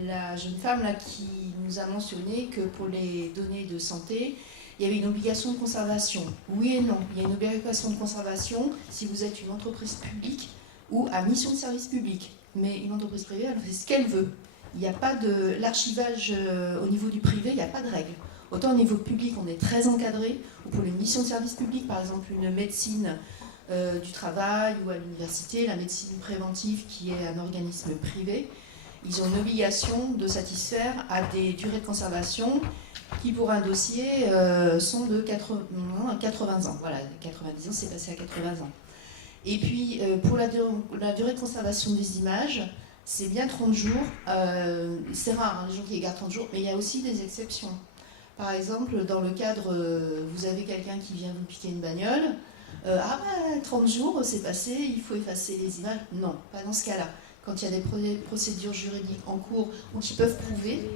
la jeune femme là, qui nous a mentionné que pour les données de santé, il y avait une obligation de conservation. Oui et non. Il y a une obligation de conservation si vous êtes une entreprise publique ou à mission de service public. Mais une entreprise privée, elle fait ce qu'elle veut. Il n'y a pas de l'archivage au niveau du privé, il n'y a pas de règles. Autant au niveau public, on est très encadré, ou pour les missions de service public, par exemple une médecine du travail ou à l'université, la médecine préventive qui est un organisme privé, ils ont une obligation de satisfaire à des durées de conservation qui pour un dossier sont de 80 ans. Voilà, 90 ans, c'est passé à 80 ans. Et puis pour la durée de conservation des images, c'est bien 30 jours. C'est rare, hein, les gens qui gardent 30 jours, mais il y a aussi des exceptions. Par exemple, dans le cadre, vous avez quelqu'un qui vient vous piquer une bagnole, 30 jours, c'est passé, il faut effacer les images. Non, pas dans ce cas-là. Quand il y a des procédures juridiques en cours ou qui peuvent prouver,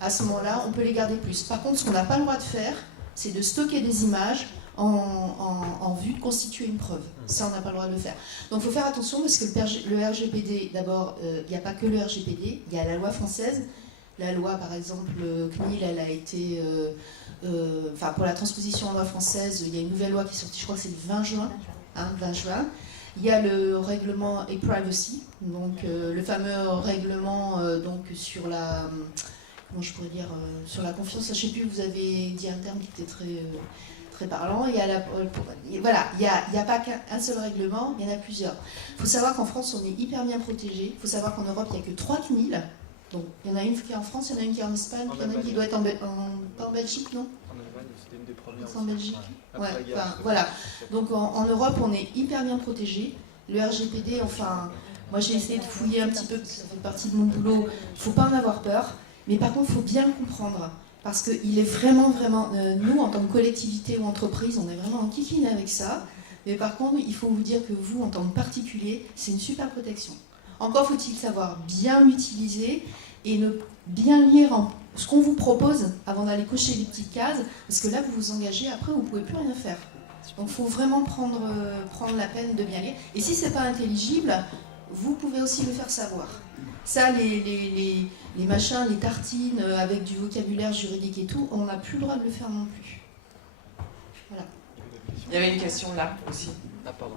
à ce moment-là, on peut les garder plus. Par contre, ce qu'on n'a pas le droit de faire, c'est de stocker des images en vue de constituer une preuve. Ça, on n'a pas le droit de le faire. Donc il faut faire attention parce que le RGPD, d'abord, il n'y a pas que le RGPD, il y a la loi française. La loi, par exemple, CNIL, elle a été... pour la transposition en loi française, il y a une nouvelle loi qui est sortie, je crois que c'est le 20 juin. 20 juin. Il y a le règlement e-privacy, donc le fameux règlement donc, sur la... comment je pourrais dire, sur la confiance, je ne sais plus, vous avez dit un terme qui était très parlant. Il y a voilà, il n'y a pas qu'un seul règlement, il y en a plusieurs. Il faut savoir qu'en France, on est hyper bien protégé. Il faut savoir qu'en Europe, il n'y a que 3 CNIL. Donc, il y en a une qui est en France, il y en a une qui est en Espagne, il y en a une qui doit être pas en Belgique, non ? En Allemagne, c'était une des premières. C'est en Belgique ? Ouais, voilà. Donc, en Europe, on est hyper bien protégé. Le RGPD, moi j'ai essayé de fouiller un petit peu, parce que ça fait partie de mon boulot. Il ne faut pas en avoir peur. Mais par contre, il faut bien le comprendre, parce qu'il est vraiment, nous, en tant que collectivité ou entreprise, on est vraiment en kikine avec ça. Mais par contre, il faut vous dire que vous, en tant que particulier, c'est une super protection. Encore faut-il savoir bien l'utiliser et bien lire ce qu'on vous propose avant d'aller cocher les petites cases, parce que là, vous vous engagez, après, vous ne pouvez plus rien faire. Donc, il faut vraiment prendre la peine de bien lire. Et si ce n'est pas intelligible, vous pouvez aussi le faire savoir. Ça, les machins, les tartines avec du vocabulaire juridique et tout, on n'a plus le droit de le faire non plus. Voilà. Il y avait une question là aussi. Ah, pardon.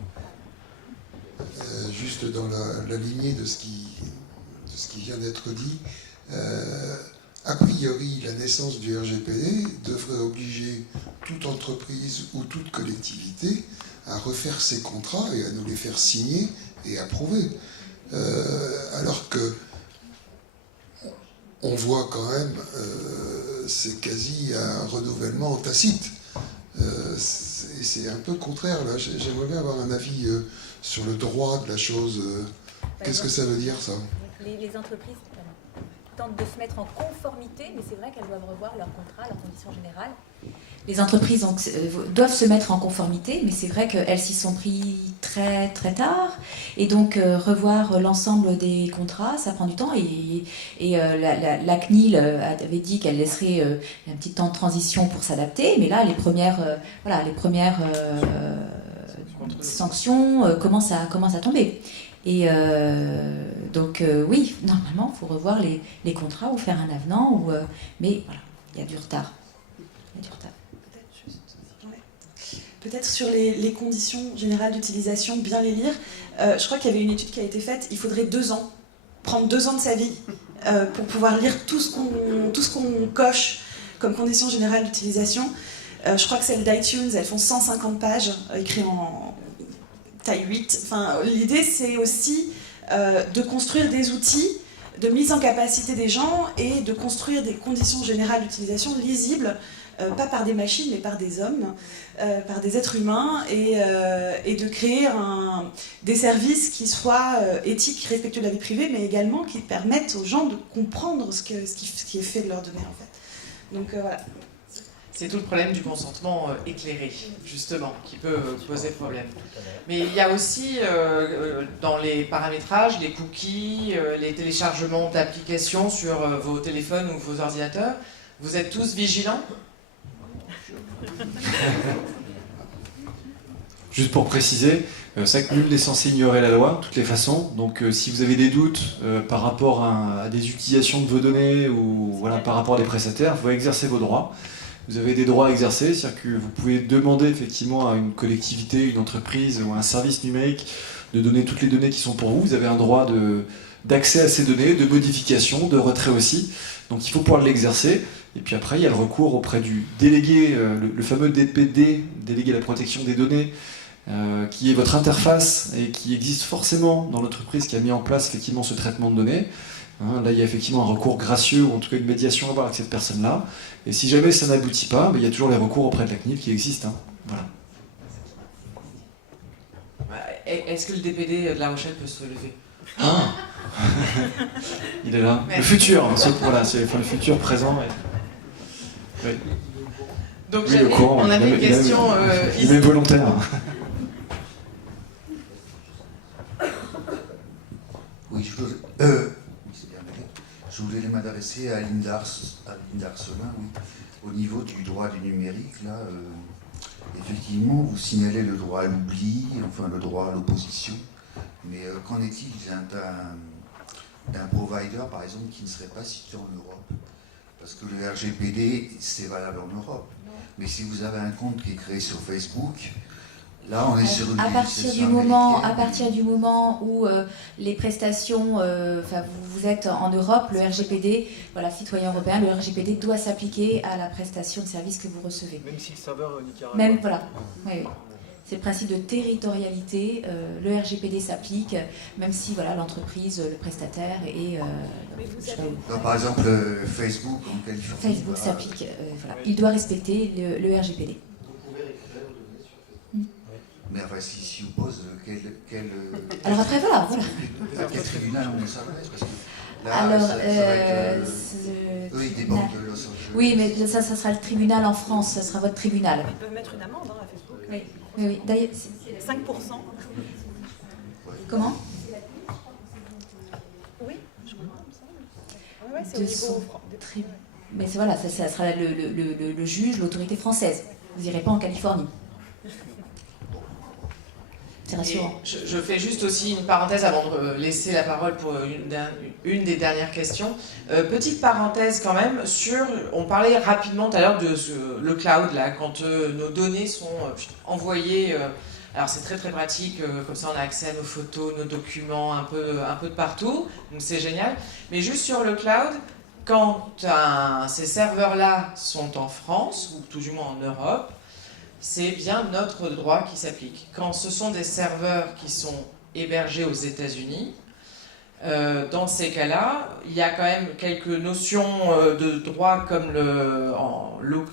Juste dans la lignée de ce qui vient d'être dit, a priori, la naissance du RGPD devrait obliger toute entreprise ou toute collectivité à refaire ses contrats et à nous les faire signer et approuver. Alors que on voit quand même, c'est quasi un renouvellement tacite. C'est un peu contraire, là. J'aimerais bien avoir un avis sur le droit de la chose. Qu'est-ce que ça veut dire, ça ? Les entreprises tentent de se mettre en conformité, mais c'est vrai qu'elles doivent revoir leurs contrats, leurs conditions générales. Les entreprises doivent se mettre en conformité, mais c'est vrai qu'elles s'y sont pris très très tard, et donc revoir l'ensemble des contrats, ça prend du temps, et la CNIL avait dit qu'elle laisserait un petit temps de transition pour s'adapter, mais là les premières sanctions commencent à tomber. Et donc oui, normalement, il faut revoir les contrats ou faire un avenant, mais voilà, il y a du retard. Peut-être sur les conditions générales d'utilisation, bien les lire. Je crois qu'il y avait une étude qui a été faite, il faudrait 2 ans, prendre 2 ans de sa vie pour pouvoir lire tout ce qu'on coche comme conditions générales d'utilisation. Je crois que celles d'iTunes, elles font 150 pages, écrites en taille 8. Enfin, l'idée, c'est aussi de construire des outils de mise en capacité des gens et de construire des conditions générales d'utilisation lisibles, pas par des machines, mais par des hommes, par des êtres humains, et de créer des services qui soient éthiques, respectueux de la vie privée, mais également qui permettent aux gens de comprendre ce qui est fait de leurs données, en fait. Donc voilà. C'est tout le problème du consentement éclairé, justement, qui peut poser problème. Mais il y a aussi, dans les paramétrages, les cookies, les téléchargements d'applications sur vos téléphones ou vos ordinateurs. Vous êtes tous vigilants ? Juste pour préciser, C'est vrai que nul n'est censé ignorer la loi, de toutes les façons. Donc si vous avez des doutes par rapport à des utilisations de vos données ou voilà, par rapport à des prestataires, vous pouvez exercer vos droits. Vous avez des droits à exercer, c'est-à-dire que vous pouvez demander effectivement à une collectivité, une entreprise ou un service numérique de donner toutes les données qui sont pour vous. Vous avez un droit d'accès à ces données, de modification, de retrait aussi. Donc il faut pouvoir l'exercer. Et puis après, il y a le recours auprès du délégué, le fameux DPD, délégué à la protection des données, qui est votre interface et qui existe forcément dans l'entreprise qui a mis en place effectivement ce traitement de données. Là, il y a effectivement un recours gracieux ou en tout cas une médiation à avoir avec cette personne-là. Et si jamais ça n'aboutit pas, il y a toujours les recours auprès de la CNIL qui existent. Voilà. Est-ce que le DPD de La Rochelle peut se lever? Ah il est là. Merci. Le futur, voilà, c'est le futur présent. Oui. Donc oui, on avait une question il est volontaire. Oui, je voulais m'adresser à Linda Arselin, oui. Au niveau du droit du numérique, là, effectivement, vous signalez le droit à l'oubli, enfin le droit à l'opposition, mais qu'en est-il d'un provider, par exemple, qui ne serait pas situé en Europe? Parce que le RGPD, c'est valable en Europe. Mais si vous avez un compte qui est créé sur Facebook, là, on est sur une législation à partir du moment où les prestations, vous êtes en Europe, le RGPD, voilà, citoyen européen, le RGPD doit s'appliquer à la prestation de service que vous recevez. Même si le serveur Nicaragua. Même, voilà. Oui, oui. C'est le principe de territorialité. Le RGPD s'applique, même si voilà, l'entreprise, le prestataire et... par exemple, Facebook en Californie. Facebook s'applique. Voilà. Il doit respecter le RGPD. Mais enfin, si on pose quel alors après, voilà. À quel tribunal on s'adresse? Parce que là, alors, eux, ils dépendent de Los Angeles. Oui, mais ça sera le tribunal en France, ça sera votre tribunal. Ils peuvent mettre une amende à Facebook. Oui, oui, oui. D'ailleurs, 5%. Comment? Oui, je crois. Oui, c'est au niveau mais voilà, ça sera le juge, l'autorité française. Vous n'irez pas en Californie. C'est rassurant. Je fais juste aussi une parenthèse avant de laisser la parole pour une des dernières questions. Petite parenthèse quand même sur, on parlait rapidement tout à l'heure de le cloud, là, quand nos données sont envoyées. Alors c'est très très pratique, comme ça on a accès à nos photos, nos documents, un peu de partout, donc c'est génial. Mais juste sur le cloud, quand ces serveurs-là sont en France, ou tout du moins en Europe, c'est bien notre droit qui s'applique. Quand ce sont des serveurs qui sont hébergés aux États-Unis, dans ces cas-là, il y a quand même quelques notions de droit comme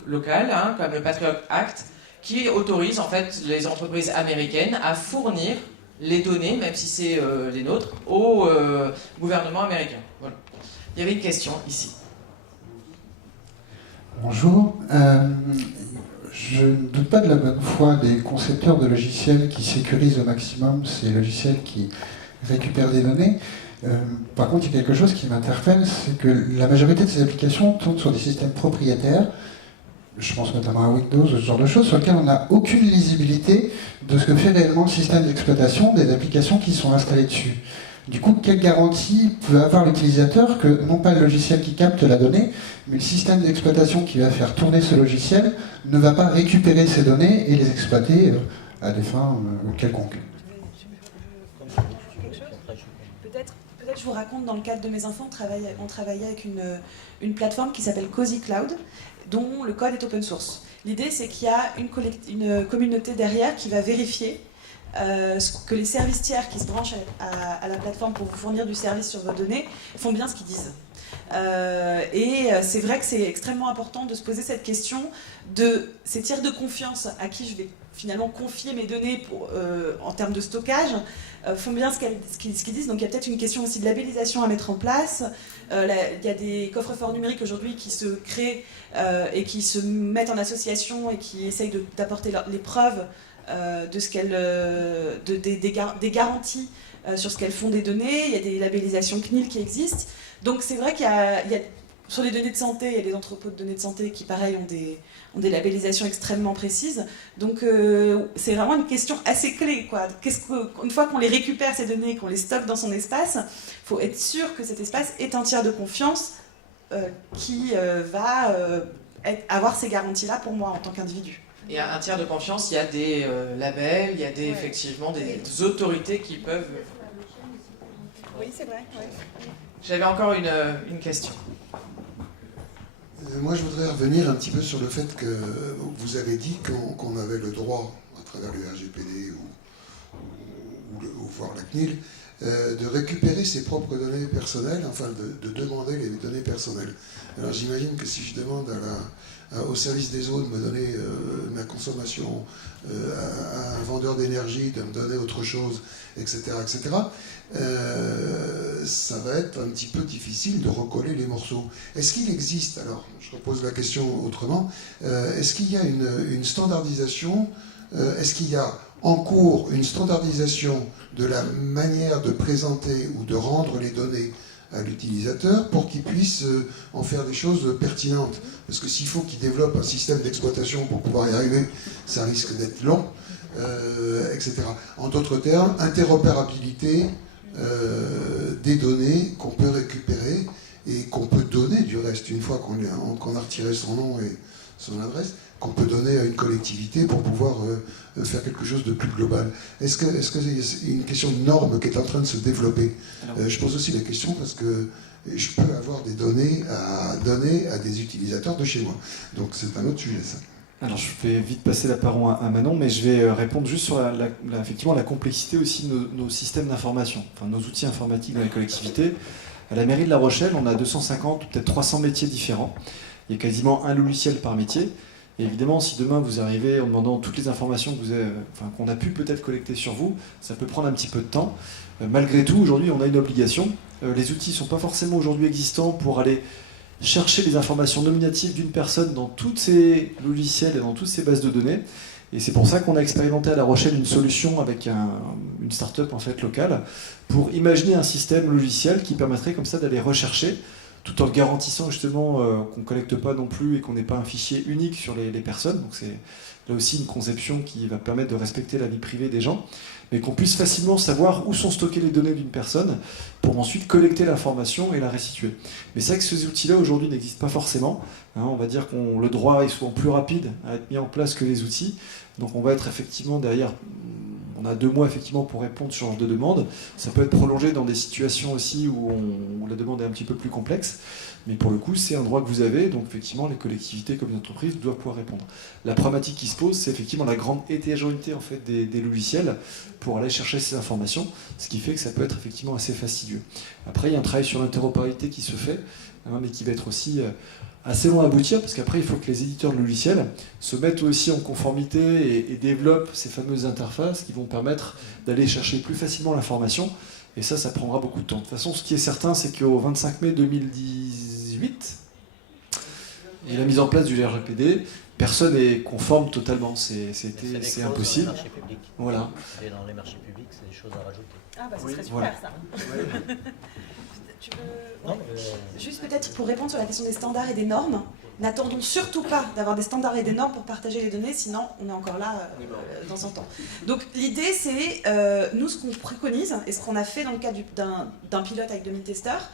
local, comme le Patriot Act, qui autorise en fait les entreprises américaines à fournir les données, même si c'est les nôtres, au gouvernement américain. Voilà. Il y avait une question ici. Bonjour. Je ne doute pas de la bonne foi des concepteurs de logiciels qui sécurisent au maximum ces logiciels qui récupèrent des données. Par contre, il y a quelque chose qui m'interpelle, c'est que la majorité de ces applications tournent sur des systèmes propriétaires. Je pense notamment à Windows, ce genre de choses, sur lesquelles on n'a aucune lisibilité de ce que fait réellement le système d'exploitation des applications qui sont installées dessus. Du coup, quelle garantie peut avoir l'utilisateur que non pas le logiciel qui capte la donnée, mais le système d'exploitation qui va faire tourner ce logiciel ne va pas récupérer ces données et les exploiter à des fins quelconques? Peut-être je vous raconte, dans le cadre de mes enfants, on travaillait avec une plateforme qui s'appelle Cozy Cloud, dont le code est open source. L'idée, c'est qu'il y a une communauté derrière qui va vérifier que les services tiers qui se branchent à la plateforme pour vous fournir du service sur vos données font bien ce qu'ils disent. Et c'est vrai que c'est extrêmement important de se poser cette question de ces tiers de confiance à qui je vais finalement confier mes données en termes de stockage, font bien ce qu'ils disent. Donc il y a peut-être une question aussi de labellisation à mettre en place. Il y a des coffres-forts numériques aujourd'hui qui se créent et qui se mettent en association et qui essayent d'apporter les preuves de ce des garanties sur ce qu'elles font des données. Il y a des labellisations CNIL qui existent. Donc c'est vrai qu'il y a Sur les données de santé, il y a des entrepôts de données de santé qui, pareil, ont des labellisations extrêmement précises. Donc, c'est vraiment une question assez clé, quoi. Une fois qu'on les récupère, ces données, qu'on les stocke dans son espace, il faut être sûr que cet espace est un tiers de confiance qui va avoir ces garanties-là pour moi en tant qu'individu. Et un tiers de confiance, il y a des labels, il y a effectivement des autorités qui peuvent... Oui, c'est vrai. Ouais. J'avais encore une question. Moi, je voudrais revenir un petit peu sur le fait que vous avez dit qu'on avait le droit, à travers le RGPD ou voire la CNIL, de récupérer ses propres données personnelles, enfin de demander les données personnelles. Alors j'imagine que si je demande au service des eaux de me donner ma consommation, à un vendeur d'énergie de me donner autre chose, etc., ça va être un petit peu difficile de recoller les morceaux. Est-ce qu'il existe, alors je repose la question autrement, est-ce qu'il y a une standardisation, est-ce qu'il y a en cours une standardisation de la manière de présenter ou de rendre les données à l'utilisateur pour qu'il puisse en faire des choses pertinentes? Parce que s'il faut qu'il développe un système d'exploitation pour pouvoir y arriver, ça risque d'être long, etc. En d'autres termes, interopérabilité des données qu'on peut récupérer et qu'on peut donner du reste, une fois qu'on a retiré son nom et son adresse, qu'on peut donner à une collectivité pour pouvoir faire quelque chose de plus global. Est-ce que c'est une question de norme qui est en train de se développer? Je pose aussi la question parce que je peux avoir des données à donner à des utilisateurs de chez moi. Donc c'est un autre sujet, ça. Alors je vais vite passer la parole à Manon, mais je vais répondre juste sur effectivement la complexité aussi de nos systèmes d'information, enfin nos outils informatiques dans les collectivités. À la mairie de La Rochelle, on a 250 ou peut-être 300 métiers différents. Il y a quasiment un logiciel par métier. Et évidemment, si demain vous arrivez en demandant toutes les informations qu'on a pu peut-être collecter sur vous, ça peut prendre un petit peu de temps. Malgré tout, aujourd'hui, on a une obligation. Les outils ne sont pas forcément aujourd'hui existants pour aller chercher les informations nominatives d'une personne dans tous ces logiciels et dans toutes ces bases de données. Et c'est pour ça qu'on a expérimenté à La Rochelle une solution avec une start-up en fait locale pour imaginer un système logiciel qui permettrait comme ça d'aller rechercher, tout en garantissant justement qu'on ne collecte pas non plus et qu'on n'ait pas un fichier unique sur les personnes. Donc c'est là aussi une conception qui va permettre de respecter la vie privée des gens, mais qu'on puisse facilement savoir où sont stockées les données d'une personne pour ensuite collecter l'information et la restituer. Mais c'est vrai que ces outils-là aujourd'hui n'existent pas forcément. On va dire que le droit est souvent plus rapide à être mis en place que les outils. Donc on va être effectivement derrière, on a 2 mois effectivement pour répondre sur ce genre de demande. Ça peut être prolongé dans des situations aussi où la demande est un petit peu plus complexe. Mais pour le coup, c'est un droit que vous avez, donc effectivement, les collectivités comme les entreprises doivent pouvoir répondre. La problématique qui se pose, c'est effectivement la grande hétérogénéité en fait, des logiciels pour aller chercher ces informations, ce qui fait que ça peut être effectivement assez fastidieux. Après, il y a un travail sur l'interopérabilité qui se fait, mais qui va être aussi assez long à aboutir, parce qu'après, il faut que les éditeurs de logiciels se mettent aussi en conformité et développent ces fameuses interfaces qui vont permettre d'aller chercher plus facilement l'information. Et ça prendra beaucoup de temps. De toute façon, ce qui est certain, c'est qu'au 25 mai 2018, et la mise en place du RGPD, personne n'est conforme totalement. C'est impossible. Dans les marchés publics. Voilà. Et dans les marchés publics, c'est des choses à rajouter. Ah bah ce serait super voilà. ça. Tu veux... Non, Juste peut-être pour répondre sur la question des standards et des normes, n'attendons surtout pas d'avoir des standards et des normes pour partager les données, sinon on est encore là dans un temps. Donc l'idée c'est, nous ce qu'on préconise, et ce qu'on a fait dans le cadre d'un pilote avec 2000 testeurs,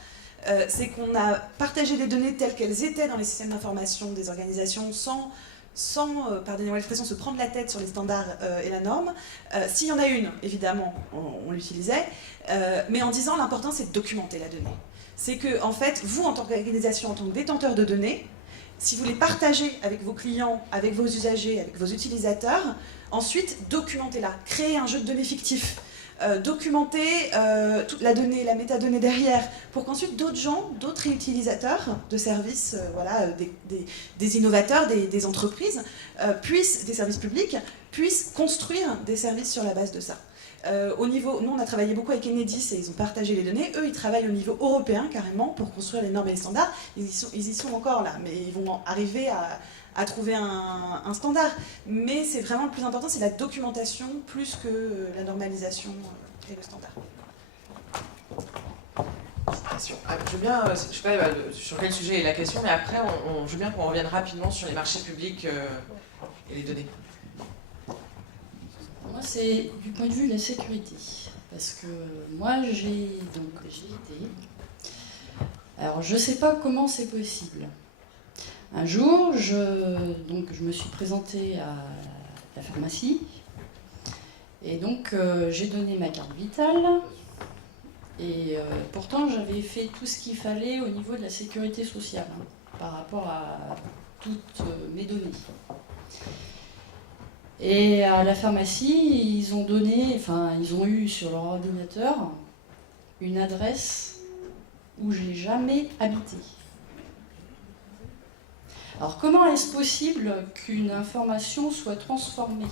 c'est qu'on a partagé les données telles qu'elles étaient dans les systèmes d'information des organisations sans pardonnez-moi l'expression, se prendre la tête sur les standards et la norme. S'il y en a une, évidemment, on l'utilisait, mais en disant l'important c'est de documenter la donnée. C'est que, en fait, vous, en tant qu'organisation, en tant que détenteur de données, si vous les partagez avec vos clients, avec vos usagers, avec vos utilisateurs, ensuite, documentez-la. Créez un jeu de données fictif. Documenter toute la donnée, la métadonnée derrière, pour qu'ensuite d'autres gens, d'autres utilisateurs de services, des innovateurs, des entreprises, des services publics, puissent construire des services sur la base de ça. Nous on a travaillé beaucoup avec Enedis et ils ont partagé les données. Eux ils travaillent au niveau européen carrément pour construire les normes et les standards. Ils y sont encore là, mais ils vont arriver à trouver un standard. Mais c'est vraiment le plus important, c'est la documentation plus que la normalisation et le standard. question. Je veux bien, je sais pas sur quel sujet est la question, mais après, je veux bien qu'on revienne rapidement sur les marchés publics et les données. Moi, c'est du point de vue de la sécurité. Parce que moi, j'ai été... Alors, je ne sais pas comment c'est possible. Un jour, je me suis présentée à la pharmacie. Et donc, j'ai donné ma carte vitale. Et pourtant, j'avais fait tout ce qu'il fallait au niveau de la sécurité sociale, par rapport à toutes mes données. Et à la pharmacie, ils ont eu sur leur ordinateur une adresse où j'ai jamais habité. Alors comment est-ce possible qu'une information soit transformée ?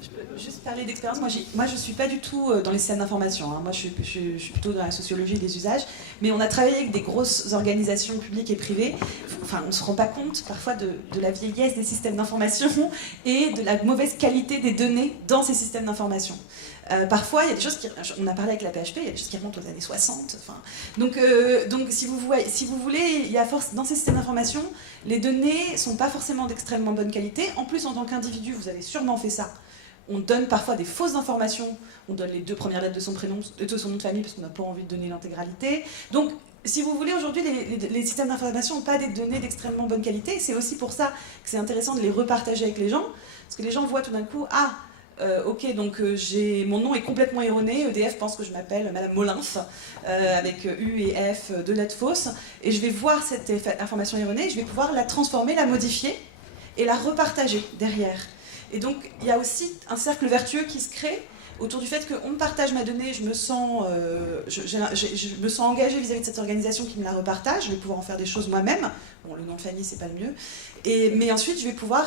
Je peux juste parler d'expérience. Moi, je ne suis pas du tout dans les systèmes d'information. Moi, je suis plutôt dans la sociologie des usages. Mais on a travaillé avec des grosses organisations publiques et privées. Enfin, on ne se rend pas compte parfois de la vieillesse des systèmes d'information et de la mauvaise qualité des données dans ces systèmes d'information. Parfois, il y a des choses on a parlé avec la PHP, il y a des choses qui remontent aux années 60. Donc si vous voulez, il y a force dans ces systèmes d'information, les données ne sont pas forcément d'extrêmement bonne qualité. En plus, en tant qu'individu, vous avez sûrement fait ça. On donne parfois des fausses informations, on donne les 2 premières lettres de son prénom, de son nom de famille, parce qu'on n'a pas envie de donner l'intégralité. Donc, si vous voulez, aujourd'hui, les systèmes d'information n'ont pas des données d'extrêmement bonne qualité. Et c'est aussi pour ça que c'est intéressant de les repartager avec les gens, parce que les gens voient tout d'un coup, ok, donc mon nom est complètement erroné, EDF pense que je m'appelle Madame Molins, avec U et F, 2 lettres fausses, et je vais voir cette information erronée, je vais pouvoir la transformer, la modifier, et la repartager derrière. Et donc, il y a aussi un cercle vertueux qui se crée autour du fait qu'on me partage ma donnée, je me sens engagée vis-à-vis de cette organisation qui me la repartage, je vais pouvoir en faire des choses moi-même. Bon, le nom de famille, c'est pas le mieux. Mais ensuite, je vais pouvoir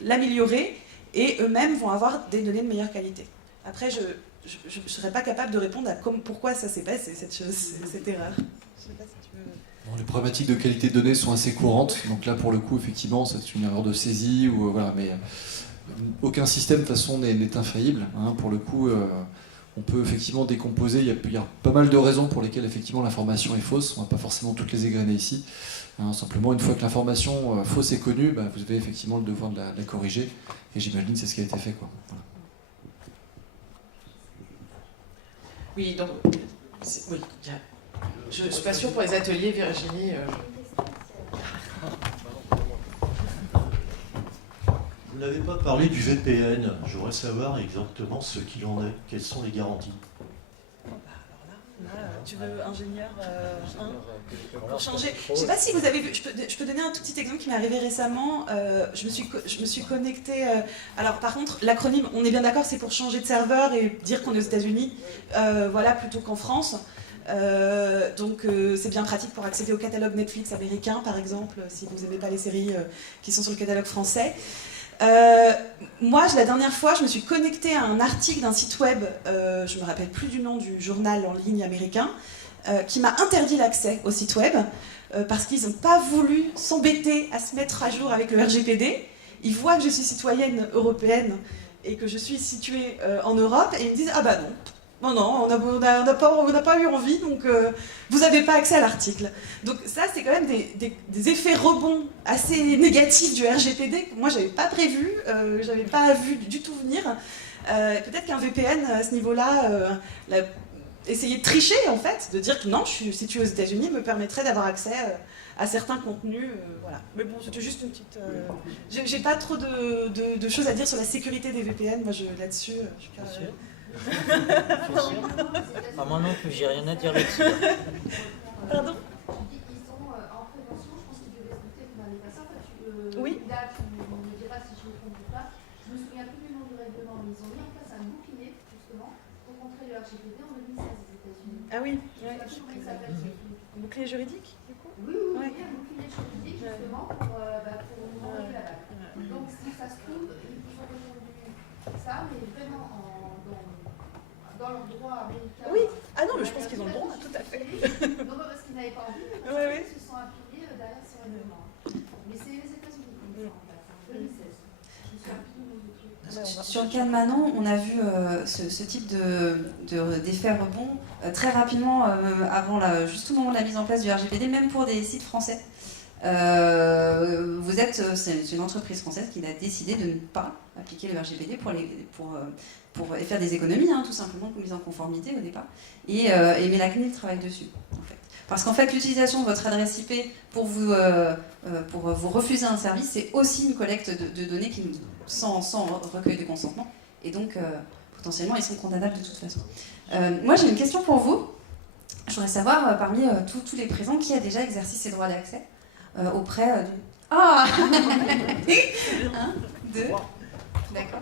l'améliorer et eux-mêmes vont avoir des données de meilleure qualité. Après, je ne serais pas capable de répondre à pourquoi ça s'est passé, cette erreur. Je sais pas si tu veux... Bon, les problématiques de qualité de données sont assez courantes, donc là, pour le coup, effectivement, c'est une erreur de saisie, ou voilà, mais... Aucun système de toute façon n'est infaillible. Pour le coup, on peut effectivement décomposer. Il y a pas mal de raisons pour lesquelles effectivement l'information est fausse. On ne va pas forcément toutes les égrener ici. Simplement, une fois que l'information fausse est connue, vous avez effectivement le devoir de la corriger. Et j'imagine que c'est ce qui a été fait, quoi. Voilà. Oui, donc, oui, je ne suis pas sûre pour les ateliers, Virginie. Vous n'avez pas parlé du VPN. J'aimerais savoir exactement ce qu'il en est. Quelles sont les garanties? Tu veux ingénieur pour changer. Je ne sais pas si vous avez vu, je peux donner un tout petit exemple qui m'est arrivé récemment. Je me suis connectée. Alors par contre, l'acronyme, on est bien d'accord, c'est pour changer de serveur et dire qu'on est aux États-Unis, voilà, plutôt qu'en France. Donc c'est bien pratique pour accéder au catalogue Netflix américain, par exemple, si vous n'aimez pas les séries qui sont sur le catalogue français. Moi, la dernière fois, je me suis connectée à un article d'un site web, je ne me rappelle plus du nom du journal en ligne américain, qui m'a interdit l'accès au site web, parce qu'ils n'ont pas voulu s'embêter à se mettre à jour avec le RGPD. Ils voient que je suis citoyenne européenne et que je suis située en Europe, et ils me disent « Ah bah non, non, on n'a pas eu envie, donc vous n'avez pas accès à l'article. » Donc ça, c'est quand même des effets rebonds assez négatifs du RGPD que moi, je n'avais pas prévu, je n'avais pas vu du tout venir. Peut-être qu'un VPN, à ce niveau-là, essayer de tricher, en fait, de dire que non, je suis située aux États-Unis, me permettrait d'avoir accès à certains contenus. Voilà. Mais bon, c'était juste une petite... J'ai pas trop de choses à dire sur la sécurité des VPN. Moi, là-dessus, je suis pas... Moi non plus, j'ai rien à dire là-dessus. Pardon? Ils sont en prévention, je pense qu'ils devaient se douter qu'on n'allait pas ça. Oui. Là, tu me diras si je me trompe ou pas. Je me souviens plus du nom du règlement, mais ils ont mis en place un bouclier, justement, pour contrer le RGPD en 2016 aux États-Unis. Ah oui. Un bouclier juridique, du coup? Oui, un bouclier juridique, justement, pour enlever la balle. Donc, si ça se trouve, ils ont répondu ça, mais vraiment dans leur droit américain. Oui, ah non, mais je pense qu'ils ont le droit, tout à fait. Non, parce qu'ils n'avaient pas envie, mais parce qu'ils se sont appuyés derrière ce règlement. Mais c'est les États-Unis qui ont fait en 2016. Je me suis appuyée. Sur le cas de Manon, on a vu ce type d'effet rebond très rapidement, juste au moment de la mise en place du RGPD, même pour des sites français. C'est une entreprise française qui a décidé de ne pas appliquer le RGPD pour faire des économies, tout simplement, pour mise en conformité au départ. Et mais la CNIL travaille dessus, en fait. Parce qu'en fait, l'utilisation de votre adresse IP pour vous refuser un service, c'est aussi une collecte de données sans recueil de consentement. Et donc, potentiellement, ils sont condamnables de toute façon. Moi, j'ai une question pour vous. Je voudrais savoir, parmi tous les présents, qui a déjà exercé ses droits d'accès auprès du... Ah 1, 2, d'accord.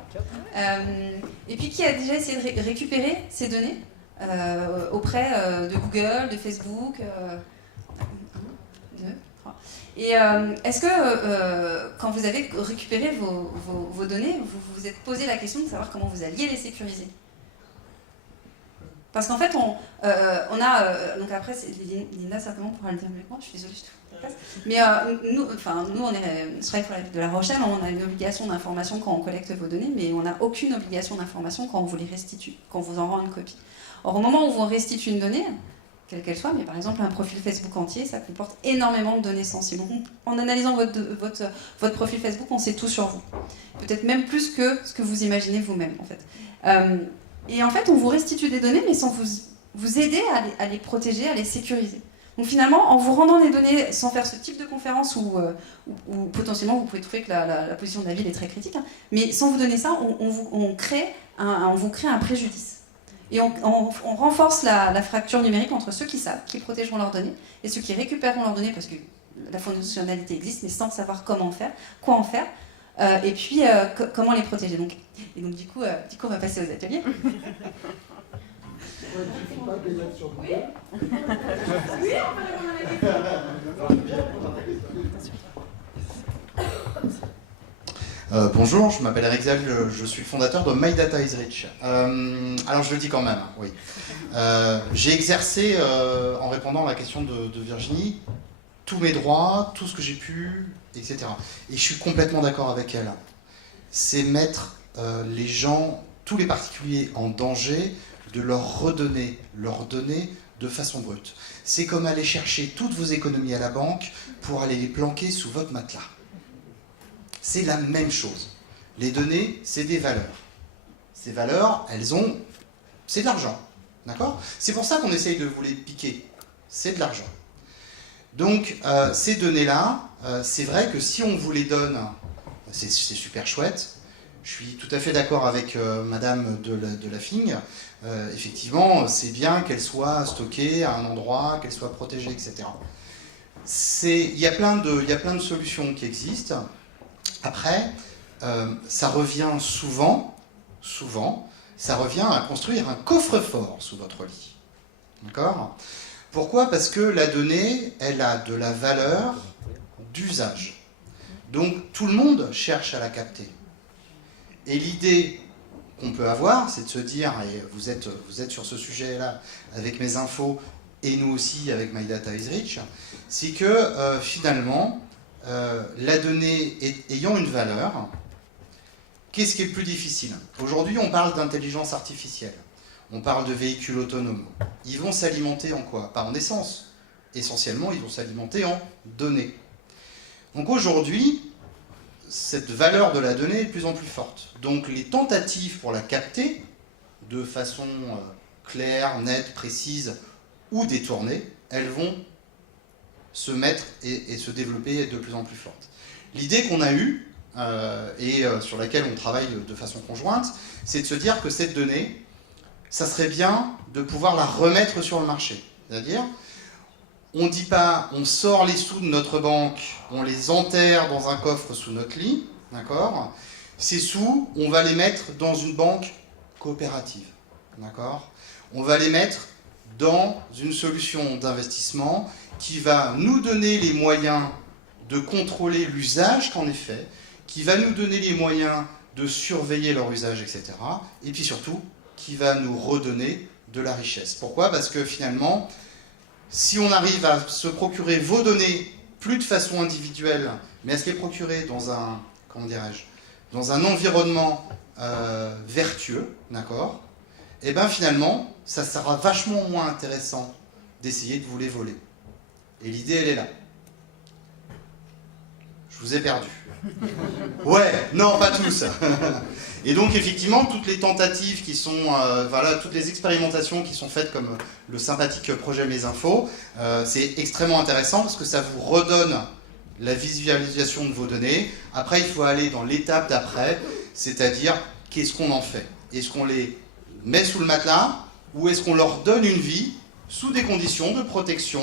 Et puis, qui a déjà essayé de récupérer ces données auprès de Google, de Facebook 1, 2, 3. Et est-ce que, quand vous avez récupéré vos données, vous vous êtes posé la question de savoir comment vous alliez les sécuriser? Parce qu'en fait, on a... donc après, Linda certainement pourra le dire mieux que moi, je suis désolée, je te passe. Mais nous, on est sur de La Rochelle, on a une obligation d'information quand on collecte vos données, mais on n'a aucune obligation d'information quand on vous les restitue, quand on vous en rend une copie. Or, au moment où on restitue une donnée, quelle qu'elle soit, mais par exemple un profil Facebook entier, ça comporte énormément de données sensibles. Donc, en analysant votre profil Facebook, on sait tout sur vous. Peut-être même plus que ce que vous imaginez vous-même, en fait. Et en fait, on vous restitue des données, mais sans vous aider à les protéger, à les sécuriser. Donc finalement, en vous rendant les données sans faire ce type de conférence où potentiellement vous pouvez trouver que la position de la ville est très critique, mais sans vous donner ça, on vous crée un préjudice. Et on renforce la fracture numérique entre ceux qui savent, qui protégeront leurs données, et ceux qui récupéreront leurs données parce que la fonctionnalité existe, mais sans savoir comment faire, quoi en faire, et puis comment les protéger. Donc du coup, on va passer aux ateliers. Oui, on peut bonjour, je m'appelle Eric Zell, je suis le fondateur de My Data is Rich. Alors je le dis quand même, oui. J'ai exercé, en répondant à la question de Virginie, tous mes droits, tout ce que j'ai pu, etc. Et je suis complètement d'accord avec elle. C'est mettre les gens, tous les particuliers en danger, de leur redonner leurs données de façon brute. C'est comme aller chercher toutes vos économies à la banque pour aller les planquer sous votre matelas. C'est la même chose. Les données, c'est des valeurs. Ces valeurs, c'est de l'argent. D'accord ? C'est pour ça qu'on essaye de vous les piquer. C'est de l'argent. Donc, ces données-là, c'est vrai que si on vous les donne, c'est super chouette. Je suis tout à fait d'accord avec Madame de la Figne. Effectivement, c'est bien qu'elle soit stockée à un endroit, qu'elle soit protégée, etc. Il y a plein de solutions qui existent. Après, ça revient souvent, ça revient à construire un coffre-fort sous votre lit. D'accord ? Pourquoi ? Parce que la donnée, elle a de la valeur d'usage. Donc tout le monde cherche à la capter. Et l'idée qu'on peut avoir, c'est de se dire, et vous êtes sur ce sujet-là avec mes infos, et nous aussi avec My Data is Rich, c'est que finalement, la donnée ayant une valeur, qu'est-ce qui est le plus difficile ? Aujourd'hui, on parle d'intelligence artificielle, on parle de véhicules autonomes. Ils vont s'alimenter en quoi ? Pas en essence. Essentiellement, ils vont s'alimenter en données. Donc aujourd'hui, cette valeur de la donnée est de plus en plus forte. Donc les tentatives pour la capter de façon claire, nette, précise ou détournée, elles vont se mettre et se développer de plus en plus forte. L'idée qu'on a eue, et sur laquelle on travaille de façon conjointe, c'est de se dire que cette donnée, ça serait bien de pouvoir la remettre sur le marché. C'est-à-dire, on ne dit pas, on sort les sous de notre banque, on les enterre dans un coffre sous notre lit, d'accord ? Ces sous, on va les mettre dans une banque coopérative, d'accord ? On va les mettre dans une solution d'investissement qui va nous donner les moyens de contrôler l'usage qu'en est fait, qui va nous donner les moyens de surveiller leur usage, etc. Et puis surtout, qui va nous redonner de la richesse. Pourquoi ? Parce que finalement, si on arrive à se procurer vos données, plus de façon individuelle, mais à se les procurer dans un, dans un environnement vertueux, d'accord ? et bien finalement, ça sera vachement moins intéressant d'essayer de vous les voler. Et l'idée, elle est là. Je vous ai perdu. Ouais, non, pas tous. Et donc, effectivement, toutes les tentatives qui sont, voilà, toutes les expérimentations qui sont faites, comme le sympathique projet Mes Infos, c'est extrêmement intéressant parce que ça vous redonne la visualisation de vos données. Après, il faut aller dans l'étape d'après, c'est-à-dire, qu'est-ce qu'on en fait? Est-ce qu'on les met sous le matelas ou est-ce qu'on leur donne une vie sous des conditions de protection,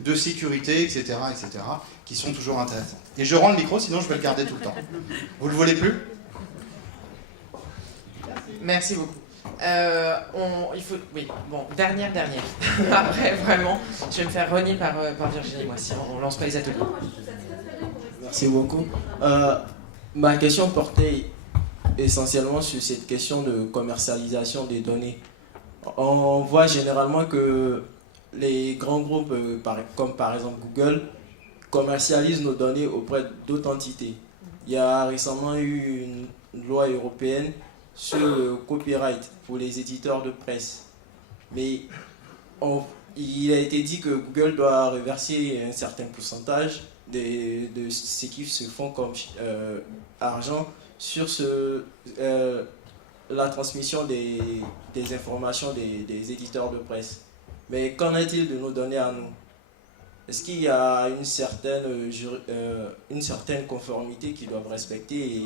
de sécurité, etc., qui sont toujours intéressantes. Et je rends le micro, sinon je vais le garder tout le temps. Vous le voulez plus? Merci beaucoup. Il faut, oui, bon, dernière. Après, vraiment, je vais me faire renier par Virginie, moi, si on lance pas les ateliers. Merci beaucoup. Ma question portait essentiellement sur cette question de commercialisation des données. On voit généralement que les grands groupes, comme par exemple Google, commercialisent nos données auprès d'autres entités. Il y a récemment eu une loi européenne sur le copyright pour les éditeurs de presse. Mais il a été dit que Google doit reverser un certain pourcentage de ce qu'ils se font comme argent sur la transmission des informations des éditeurs de presse. Mais qu'en est-il de nos données à nous? Est-ce qu'il y a une certaine conformité qu'ils doivent respecter et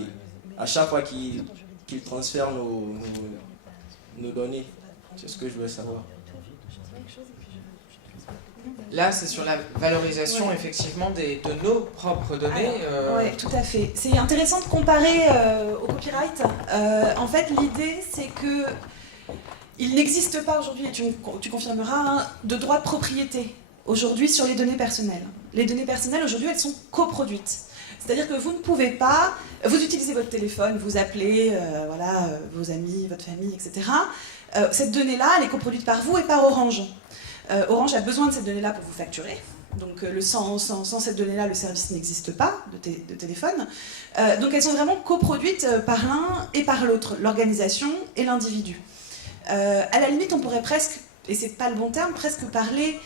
à chaque fois qu'ils transfèrent nos données? C'est ce que je veux savoir. Là, c'est sur la valorisation, effectivement, de nos propres données. Oui, tout à fait. C'est intéressant de comparer au copyright. En fait, l'idée, c'est que il n'existe pas aujourd'hui, et tu confirmeras, hein, de droit de propriété aujourd'hui sur les données personnelles. Les données personnelles, aujourd'hui, elles sont coproduites. C'est-à-dire que vous ne pouvez pas... Vous utilisez votre téléphone, vous appelez voilà, vos amis, votre famille, etc. Cette donnée-là, elle est coproduite par vous et par Orange. Orange a besoin de cette donnée-là pour vous facturer. Donc sans cette donnée-là, le service n'existe pas de téléphone. Donc elles sont vraiment coproduites par l'un et par l'autre, l'organisation et l'individu. À la limite, on pourrait presque, et c'est pas le bon terme, presque parler,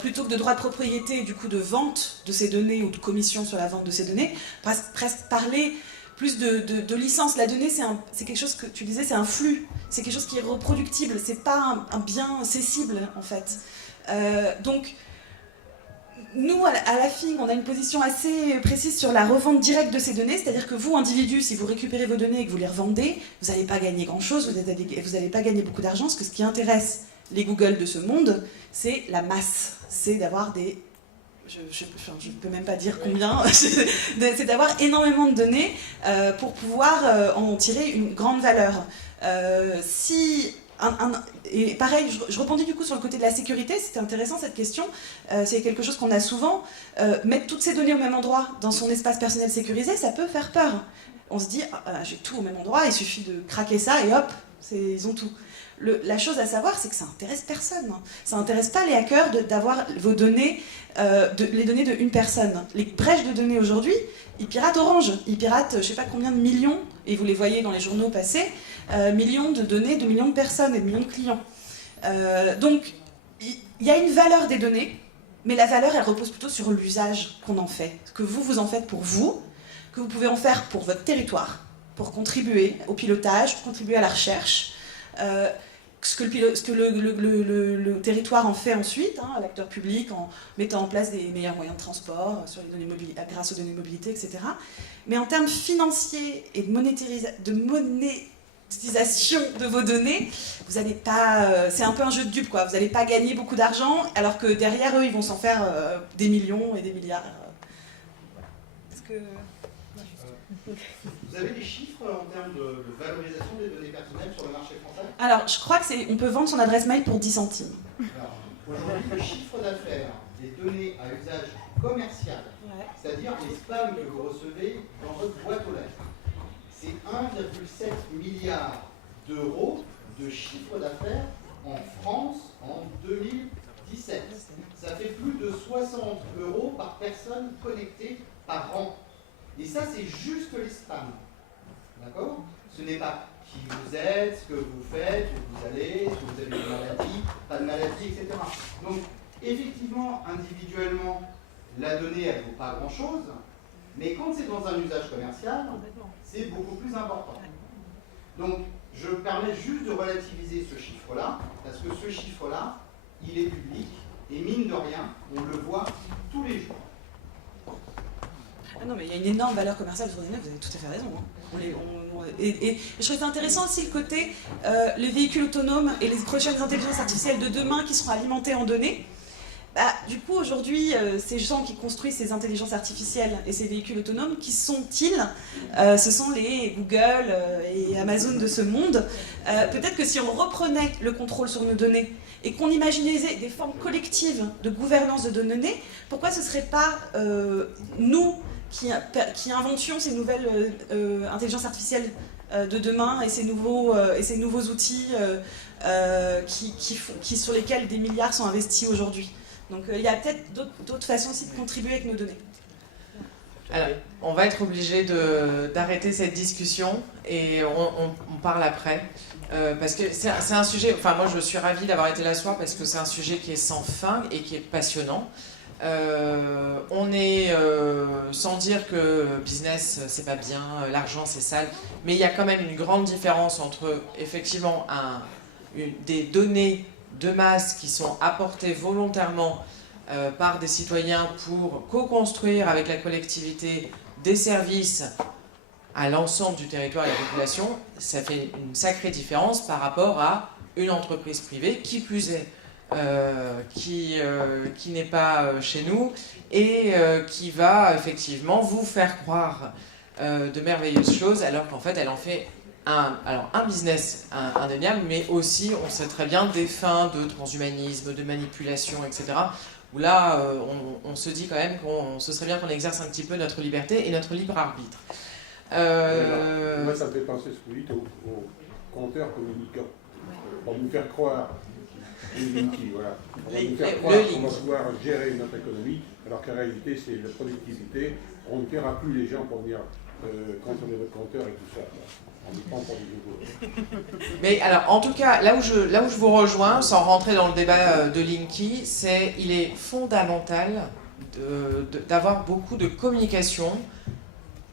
plutôt que de droit de propriété, du coup de vente de ces données ou de commission sur la vente de ces données, presque parler plus de licence. La donnée, c'est quelque chose que tu disais, c'est un flux, c'est quelque chose qui est reproductible, c'est pas un bien cessible en fait. Donc, nous, à la FIG, on a une position assez précise sur la revente directe de ces données, c'est-à-dire que vous, individu, si vous récupérez vos données et que vous les revendez, vous n'allez pas gagner grand-chose, vous n'allez pas gagner beaucoup d'argent, parce que ce qui intéresse les Google de ce monde, c'est la masse, c'est d'avoir des... Je ne peux même pas dire combien, c'est d'avoir énormément de données pour pouvoir en tirer une grande valeur. Et pareil, je rebondis du coup sur le côté de la sécurité, c'était intéressant cette question, c'est quelque chose qu'on a souvent. Mettre toutes ces données au même endroit, dans son espace personnel sécurisé, ça peut faire peur. On se dit, j'ai tout au même endroit, il suffit de craquer ça et hop, ils ont tout. La chose à savoir, c'est que ça n'intéresse personne. Ça n'intéresse pas les hackers d'avoir vos données, les données d'une personne. Les brèches de données aujourd'hui, ils piratent Orange. Ils piratent je ne sais pas combien de millions, et vous les voyez dans les journaux passés, millions de données de millions de personnes et de millions de clients. Donc, il y a une valeur des données, mais la valeur, elle repose plutôt sur l'usage qu'on en fait. Ce que vous en faites pour vous, que vous pouvez en faire pour votre territoire, pour contribuer au pilotage, pour contribuer à la recherche, ce que le territoire en fait ensuite, hein, l'acteur public, en mettant en place des meilleurs moyens de transport sur les données grâce aux données de mobilité, etc. Mais en termes financiers et de monétisation de vos données, vous n'allez pas... c'est un peu un jeu de dupes, quoi. Vous n'allez pas gagner beaucoup d'argent, alors que derrière eux, ils vont s'en faire des millions et des milliards. Est-ce que... Vous avez des chiffres en termes de valorisation des données personnelles sur le marché français? Alors, je crois qu'on peut vendre son adresse mail pour 10 centimes. Alors, aujourd'hui, le chiffre d'affaires des données à usage commercial, c'est-à-dire les spams que vous recevez dans votre boîte aux lettres, c'est 1,7 milliard d'euros de chiffre d'affaires en France en 2017. Ça fait plus de 60 € par personne connectée par an. Et ça, c'est juste les spams. D'accord? Ce n'est pas qui vous êtes, ce que vous faites, où vous allez, si vous avez des maladies, pas de maladies, etc. Donc, effectivement, individuellement, la donnée, elle ne vaut pas grand-chose, mais quand c'est dans un usage commercial, c'est beaucoup plus important. Donc, je me permets juste de relativiser ce chiffre-là, parce que ce chiffre-là, il est public, et mine de rien, on le voit tous les jours. Ah non, mais il y a une énorme valeur commerciale sur les données, vous avez tout à fait raison. Hein. Et je trouve ça intéressant aussi le côté, les véhicules autonomes et les prochaines intelligences artificielles de demain qui seront alimentées en données. Bah, du coup, aujourd'hui, ces gens qui construisent ces intelligences artificielles et ces véhicules autonomes, qui sont-ils? Ce sont les Google et Amazon de ce monde. Peut-être que si on reprenait le contrôle sur nos données et qu'on imaginait des formes collectives de gouvernance de données, pourquoi ce ne serait pas nous qui inventions ces nouvelles intelligences artificielles de demain et ces nouveaux outils sur lesquels des milliards sont investis aujourd'hui? Donc il y a peut-être d'autres façons aussi de contribuer avec nos données. Alors, on va être obligé d'arrêter cette discussion et on parle après. Parce que c'est un sujet, enfin moi je suis ravie d'avoir été là ce soir parce que c'est un sujet qui est sans fin et qui est passionnant. On est, sans dire que business c'est pas bien, l'argent c'est sale, mais il y a quand même une grande différence entre effectivement des données de masse qui sont apportées volontairement par des citoyens pour co-construire avec la collectivité des services à l'ensemble du territoire et de la population. Ça fait une sacrée différence par rapport à une entreprise privée, qui plus est, qui n'est pas chez nous et qui va effectivement vous faire croire de merveilleuses choses alors qu'en fait elle en fait un business indéniable, mais aussi, on sait très bien, des fins de transhumanisme, de manipulation, etc. Où là, on se dit quand même ce serait bien qu'on exerce un petit peu notre liberté et notre libre arbitre. Moi, ça me fait penser ce que vous dites aux compteurs communicants. Pour nous faire croire, voilà. On va nous faire croire qu'on va pouvoir gérer notre économie, alors qu'en réalité, c'est la productivité. On ne paiera plus les gens pour venir contrôler votre compteur et tout ça. Mais alors, en tout cas, là où je vous rejoins, sans rentrer dans le débat de Linky, c'est il est fondamental d'avoir beaucoup de communication,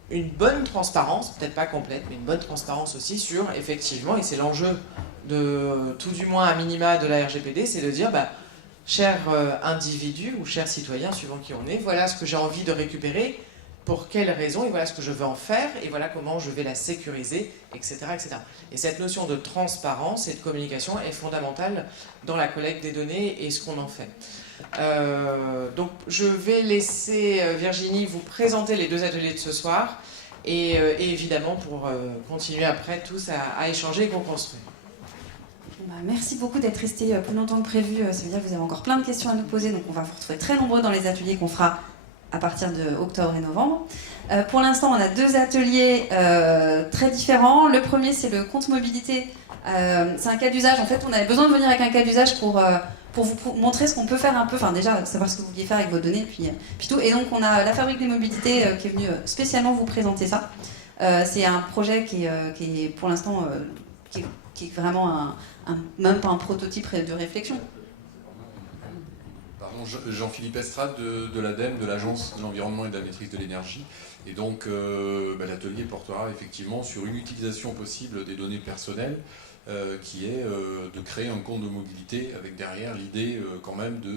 une bonne transparence, peut-être pas complète, mais une bonne transparence aussi sur, effectivement, et c'est l'enjeu de, tout du moins à minima de la RGPD, c'est de dire, cher individu ou cher citoyen, suivant qui on est, voilà ce que j'ai envie de récupérer, pour quelles raisons, et voilà ce que je veux en faire, et voilà comment je vais la sécuriser, etc. etc. Et cette notion de transparence et de communication est fondamentale dans la collecte des données et ce qu'on en fait. Donc je vais laisser Virginie vous présenter les deux ateliers de ce soir, et évidemment pour continuer après tous à échanger et co-construire. Merci beaucoup d'être resté plus longtemps que prévu, ça veut dire que vous avez encore plein de questions à nous poser, donc on va vous retrouver très nombreux dans les ateliers qu'on fera à partir de octobre et novembre. Pour l'instant, on a deux ateliers très différents. Le premier, c'est le compte mobilité. C'est un cas d'usage. En fait, on avait besoin de venir avec un cas d'usage pour vous montrer ce qu'on peut faire un peu. Enfin, déjà, savoir ce que vous vouliez faire avec vos données, puis tout. Et donc, on a la Fabrique des mobilités qui est venue spécialement vous présenter ça. C'est un projet qui est pour l'instant, qui est vraiment même pas un prototype de réflexion. Jean-Philippe Estrade de l'ADEME, de l'Agence de l'environnement et de la maîtrise de l'énergie. Et donc l'atelier portera effectivement sur une utilisation possible des données personnelles qui est de créer un compte de mobilité avec derrière l'idée quand même de,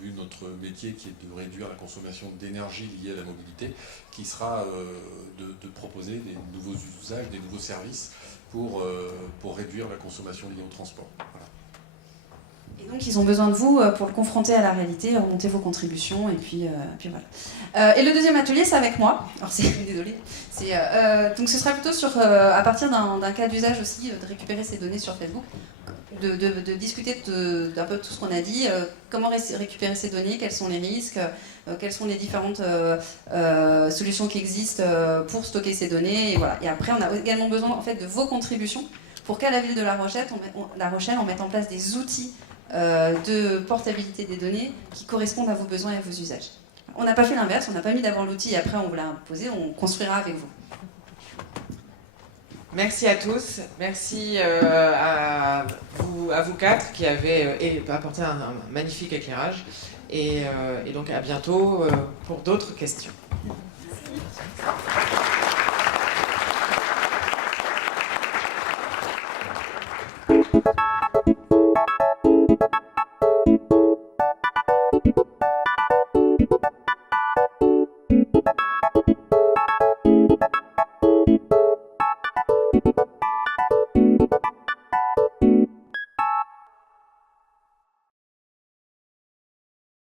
vu notre métier qui est de réduire la consommation d'énergie liée à la mobilité, qui sera de proposer des nouveaux usages, des nouveaux services pour réduire la consommation liée au transport. Voilà. Et donc ils ont besoin de vous pour le confronter à la réalité, remonter vos contributions et puis voilà. Et le deuxième atelier c'est avec moi. Alors désolée. Donc ce sera plutôt sur à partir d'un cas d'usage aussi de récupérer ces données sur Facebook, de discuter d'un peu tout ce qu'on a dit, comment récupérer ces données, quels sont les risques, quelles sont les différentes solutions qui existent pour stocker ces données et voilà. Et après on a également besoin en fait de vos contributions pour qu'à la ville de La Rochelle on mette en place des outils de portabilité des données qui correspondent à vos besoins et à vos usages. On n'a pas fait l'inverse, on n'a pas mis d'abord l'outil et après on vous l'a imposé, on construira avec vous. Merci à tous. Merci à vous quatre qui avez apporté un magnifique éclairage. Et donc à bientôt pour d'autres questions. Merci.